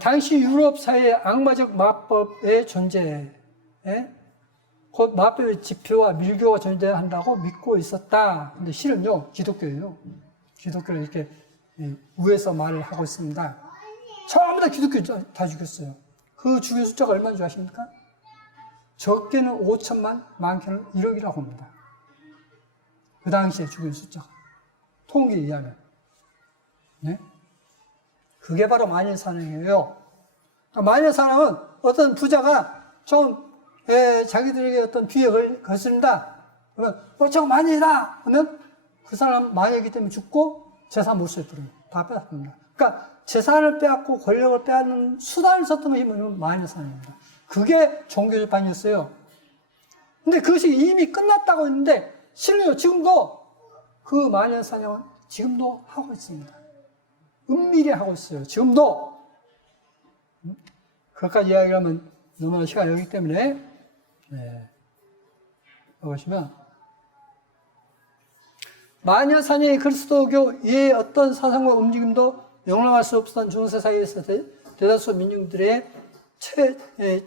당시 유럽 사회의 악마적 마법의 존재, 곧 마법의 지표와 밀교가 존재한다고 믿고 있었다. 근데 실은요, 기독교예요. 기독교를 이렇게 위에서 말을 하고 있습니다. 전부 다 기독교 다 죽였어요. 그 죽인 숫자가 얼마인 줄 아십니까? 적게는 5천만, 많게는 1억이라고 합니다. 그 당시에 죽인 숫자가. 통계에 의하면. 네? 그게 바로 마녀사냥이에요. 마녀사냥은 어떤 부자가 좀 자기들에게 어떤 비역을 거스른다. 그러면 저거 마녀다 하면 그 사람 마녀이기 때문에 죽고 재산 못 써버려요. 다 빼앗습니다. 그러니까 재산을 빼앗고 권력을 빼앗는 수단을 썼던 것이 뭐냐면 마녀사냥입니다. 그게 종교재판이었어요. 근데 그것이 이미 끝났다고 했는데 실은요, 지금도 그 마녀사냥은 지금도 하고 있습니다. 은밀히 하고 있어요. 지금도. 그것까지 이야기하면 너무나 시간이 없기 때문에, 보시면, 마녀사냥이 그리스도교의 어떤 사상과 움직임도 용납할 수 없었던 중세 사회에서 대다수 민중들의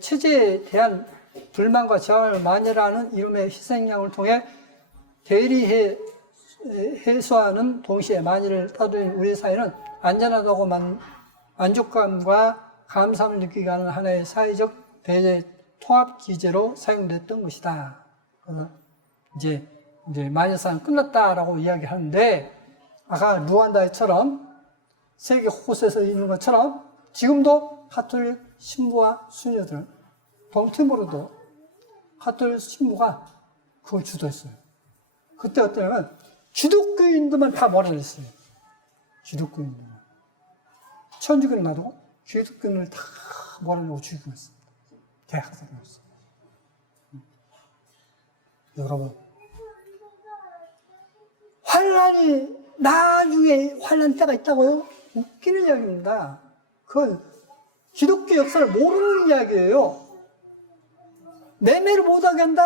체제에 대한 불만과 저항을 마녀라는 이름의 희생양을 통해 해소하는 동시에 마녀를 따르는 우리 사회는 안전하다고 만족감과 감사함을 느끼게 하는 하나의 사회적 대제 통합 기제로 사용됐던 것이다. 그래서 이제 마녀사냥 끝났다라고 이야기하는데 아까 루안다처럼 세계 곳곳에서 있는 것처럼 지금도 가톨릭 신부와 수녀들, 동티모르도 가톨릭 신부가 그걸 주도했어요. 그때 어떠냐면 기독교인들만 다 몰아냈어요. 기독교인들만. 천주교는 놔두고 기독교인을 다 몰아내고 죽이고 있습니다. 대학살이었어요. 여러분, 환란이 나중에 환란 때가 있다고요? 웃기는 이야기입니다. 그건 기독교 역사를 모르는 이야기예요. 매매를 못하게 한다?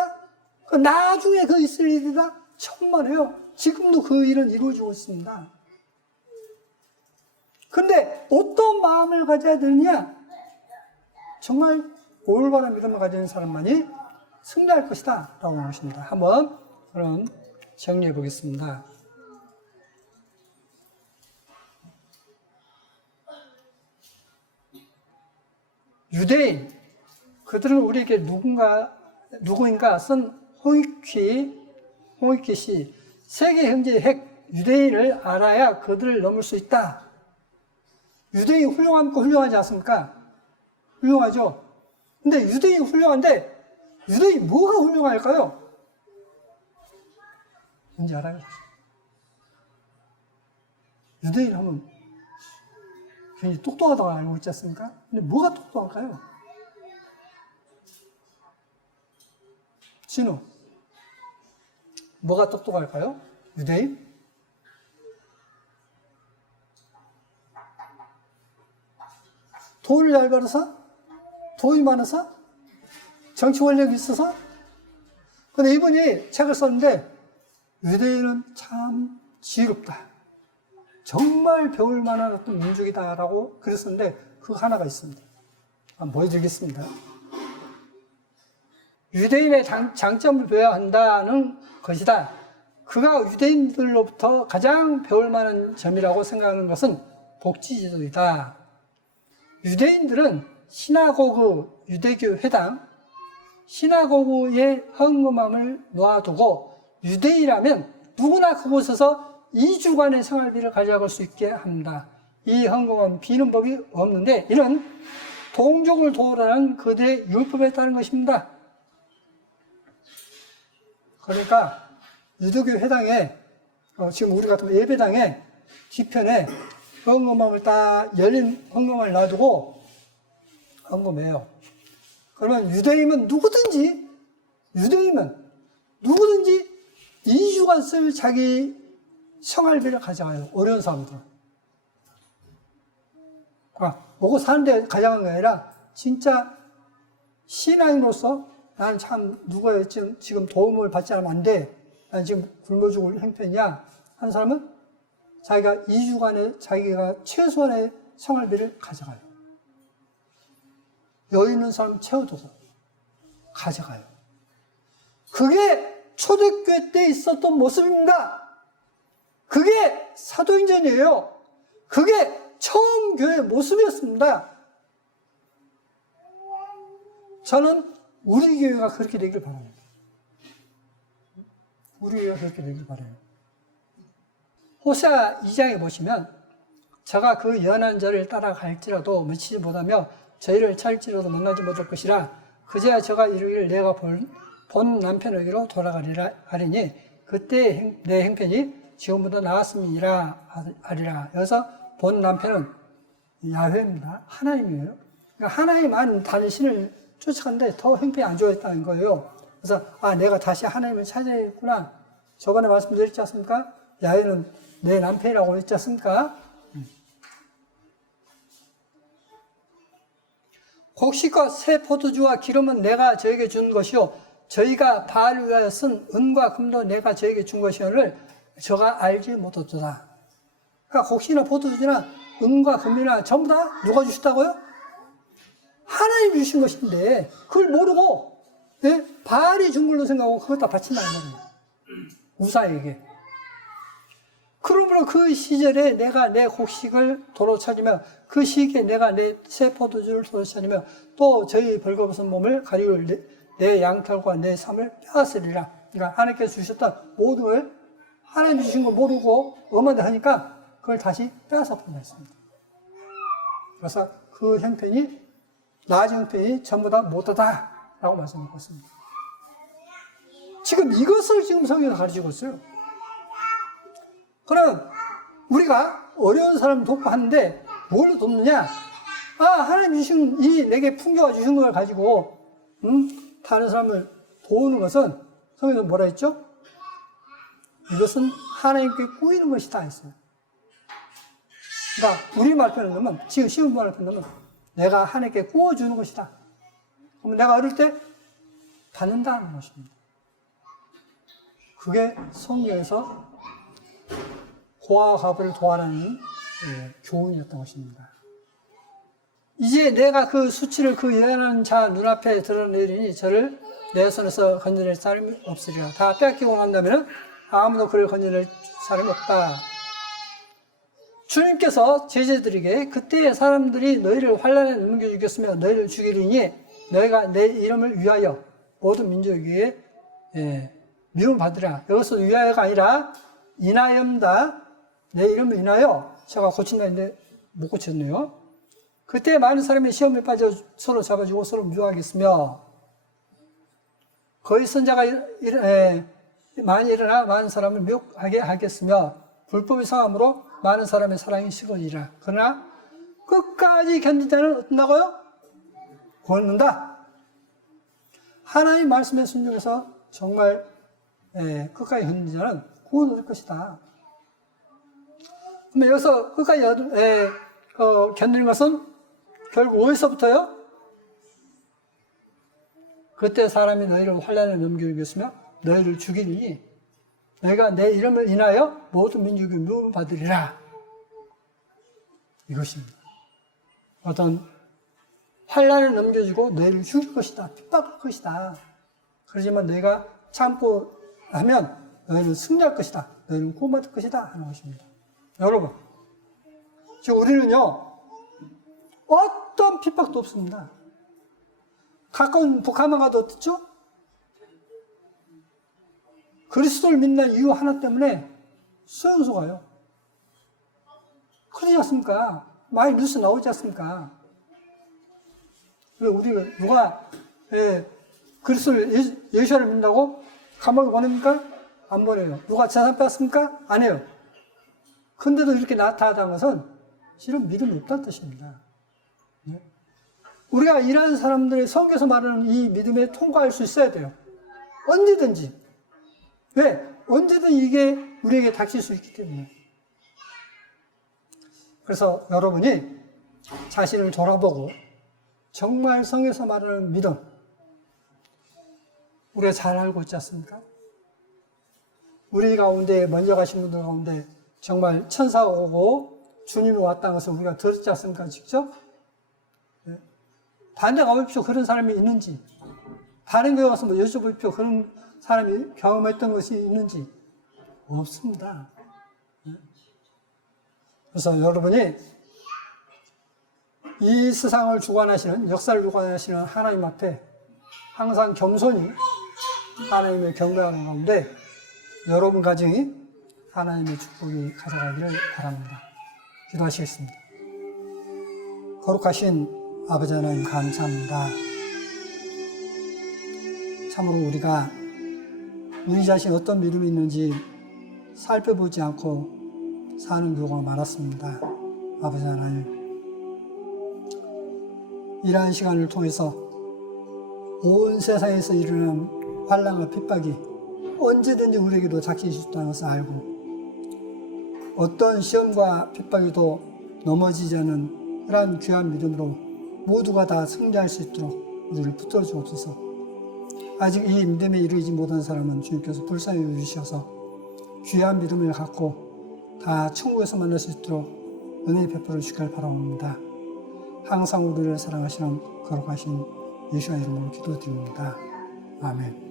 그 나중에 그 있을 일이다? 천만에요. 지금도 그 일은 이루어지고 있습니다. 근데 어떤 마음을 가져야 되느냐? 정말 올바른 믿음을 가지는 사람만이 승리할 것이다 라고 하십니다. 한번 그럼 정리해 보겠습니다. 유대인, 그들은 우리에게 누구인가 쓴 홍익희 씨, 세계 경제의 핵, 유대인을 알아야 그들을 넘을 수 있다. 유대인이 훌륭합니까? 훌륭하지 않습니까? 훌륭하죠? 근데 유대인이 훌륭한데, 유대인이 뭐가 훌륭할까요? 뭔지 알아요? 유대인 하면 굉장히 똑똑하다고 알고 있지 않습니까? 근데 뭐가 똑똑할까요? 진우, 뭐가 똑똑할까요? 유대인? 돈을 잘 벌어서? 돈이 많아서? 정치 권력이 있어서? 근데 이분이 책을 썼는데 유대인은 참 지혜롭다. 정말 배울 만한 어떤 민족이다라고 그랬었는데 그 하나가 있습니다. 한번 보여드리겠습니다. 유대인의 장점을 배워야 한다는 것이다. 그가 유대인들로부터 가장 배울 만한 점이라고 생각하는 것은 복지제도이다. 유대인들은 시나고그, 유대교 회당, 시나고그의 헌금함을 놓아두고 유대인이라면 누구나 그곳에서 2주간의 생활비를 가져갈 수 있게 합니다. 이 헌금은 비는 법이 없는데 이는 동족을 도우라는 그들의 율법에 따른 것입니다. 그러니까 유대교 회당에 지금 우리 같은 예배당에 뒤편에 헌금함을 딱 열린 헌금함을 놔두고 헌금해요. 그러면 유대인은 누구든지 2주간 쓸 자기 생활비를 가져가요. 어려운 사람들은. 먹고 사는데 가져간 게 아니라 진짜 신앙인으로서 나는 참 누구의 지금 도움을 받지 않으면 안 돼. 난 지금 굶어 죽을 형편이야. 하는 사람은 자기가 2주간의 자기가 최소한의 생활비를 가져가요. 여유 있는 사람 채워두고 가져가요. 그게 초대교회 때 있었던 모습입니다. 그게 사도행전이에요. 그게 처음 교회의 모습이었습니다. 저는 우리 교회가 그렇게 되길 바랍니다. 우리 교회가 그렇게 되길 바라요. 호세아 2장에 보시면 저가 그 연한 저를 따라갈지라도 미치지 못하며 저희를 찾을지라도 만나지 못할 것이라 그제야 저가 이르기를 내가 본 남편에게로 돌아가리라 하리니 그때 내 형편이 지금보다 나았음이라 하리라. 여기서 본 남편은 야훼입니다. 하나님이에요. 그러니까 하나님 다른 신을 쫓아갔는데 더 형편이 안 좋아졌다는 거예요. 그래서 내가 다시 하나님을 찾아야겠구나. 저번에 말씀드렸지 않습니까? 야훼는 내 남편이라고 했지 않습니까? 곡식과 새 포도주와 기름은 내가 저에게 준 것이요 저희가 바알을 위하여 쓴 은과 금도 내가 저에게 준 것이오늘 저가 알지 못하도다. 그러니까 곡식이나 포도주나 은과 금이나 전부 다 누가 주셨다고요? 하나님 주신 것인데 그걸 모르고 바알이 준 걸로 생각하고 그걸 다 바친다는 거예요. 우사에게. 그러므로 그 시절에 내가 내 곡식을 도로 찾으며 그 시기에 내가 내 새 포도주를 도로 찾으며 또 저희 벌거벗은 몸을 가리고 내 양털과 내 삶을 빼앗으리라. 그러니까 하나님께서 주셨던 모든 걸 하나님이 주신 걸 모르고 엄하게 하니까 그걸 다시 빼앗아 버린다 했습니다. 그래서 그 형편이, 나아진 형편이 전부 다 못하다라고 말씀하고 있습니다. 지금 이것을 지금 성경에서 가르치고 있어요. 그럼 우리가 어려운 사람 돕고 하는데 뭘로 돕느냐? 하나님 주신 내게 풍겨가 주신 걸 가지고 다른 사람을 도우는 것은 성경에서 뭐라 했죠? 이것은 하나님께 꾸이는 것이다 했어요. 그러니까 우리 말편을 넣으면, 지금 쉬운 말편을 넣으면 내가 하나님께 꾸어주는 것이다. 그러면 내가 어릴 때 받는다는 것입니다. 그게 성경에서 고아와 과부를 도와라는 교훈이었던 것입니다. 이제 내가 그 수치를 그 예언하는 자 눈앞에 드러내리니 저를 내 손에서 건져낼 사람이 없으리라. 다 빼앗기고 난다면 아무도 그를 건져낼 사람이 없다. 주님께서 제자들에게 그때 사람들이 너희를 환난에 넘겨 죽였으며 너희를 죽이리니 너희가 내 이름을 위하여 모든 민족에게 미움을 받으라. 여기서 위하여가 아니라 인하여입니다. 내 이름을 인하여. 제가 고친다 했는데 못 고쳤네요. 그때 많은 사람이 시험에 빠져 서로 잡아주고 서로 미워하겠으며 거의 선자가 많이 일어나 많은 사람을 미혹하게 하겠으며 불법의 성함으로 많은 사람의 사랑이 식어지리라. 그러나 끝까지 견딘 자는 어떤다고요? 구원받는다. 하나님 말씀에 순종해서 정말 끝까지 견딘 자는 구원을 얻을 것이다. 그러면 여기서 끝까지 견디는 것은 결국 어디서부터요? 그때 사람이 너희를 환난에 넘겨주겠으며 너희를 죽이니 너희가 내 이름을 인하여 모든 민족이 미움을 받으리라. 이것입니다. 어떤 환난을 넘겨주고 너희를 죽일 것이다. 핍박할 것이다. 그러지만 너희가 참고 하면 너희는 승리할 것이다. 너희는 구원받을 것이다 하는 것입니다. 여러분, 지금 우리는요 어떤 핍박도 없습니다. 가까운 북한만 가도 어떻죠? 그리스도를 믿는 이유 하나 때문에 수용소 가요. 그러지 않습니까? 많이 뉴스 나오지 않습니까? 우리가 누가 그리스도를 예수를 믿는다고 감옥에 보냅니까? 안 보내요. 누가 재산 뺐습니까? 안 해요. 근데도 이렇게 나타나는 것은 실은 믿음이 없다는 뜻입니다. 우리가 일하는 사람들의 성경에서 말하는 이 믿음에 통과할 수 있어야 돼요. 언제든지. 왜? 언제든 이게 우리에게 닥칠 수 있기 때문에. 그래서 여러분이 자신을 돌아보고 정말 성경에서 말하는 믿음 우리가 잘 알고 있지 않습니까? 우리 가운데 먼저 가신 분들 가운데 정말 천사가 오고 주님이 왔다는 것을 우리가 들었지 않습니까? 직접? 반대 가보십시오. 그런 사람이 있는지. 다른 교회 가서 여쭤보십시오. 그런 사람이 경험했던 것이 있는지. 없습니다. 그래서 여러분이 이 세상을 주관하시는, 역사를 주관하시는 하나님 앞에 항상 겸손히 하나님의 경배하는 가운데 여러분 가정이 하나님의 축복이 가져가기를 바랍니다. 기도하시겠습니다. 거룩하신 아버지 하나님 감사합니다. 참으로 우리가 우리 자신 어떤 믿음이 있는지 살펴보지 않고 사는 경우가 많았습니다. 아버지 하나님, 이러한 시간을 통해서 온 세상에서 일어난 환난과 핍박이 언제든지 우리에게도 닥칠 수 있다는 것을 알고 어떤 시험과 핍박에도 넘어지지 않은 그러한 귀한 믿음으로 모두가 다 승리할 수 있도록 우리를 붙들어 주옵소서. 아직 이 믿음에 이르지 못한 사람은 주님께서 불쌍히 여기셔서 귀한 믿음을 갖고 다 천국에서 만날 수 있도록 은혜 베풀어 주시길 바라옵니다. 항상 우리를 사랑하시는 거룩하신 예수의 이름으로 기도드립니다. 아멘.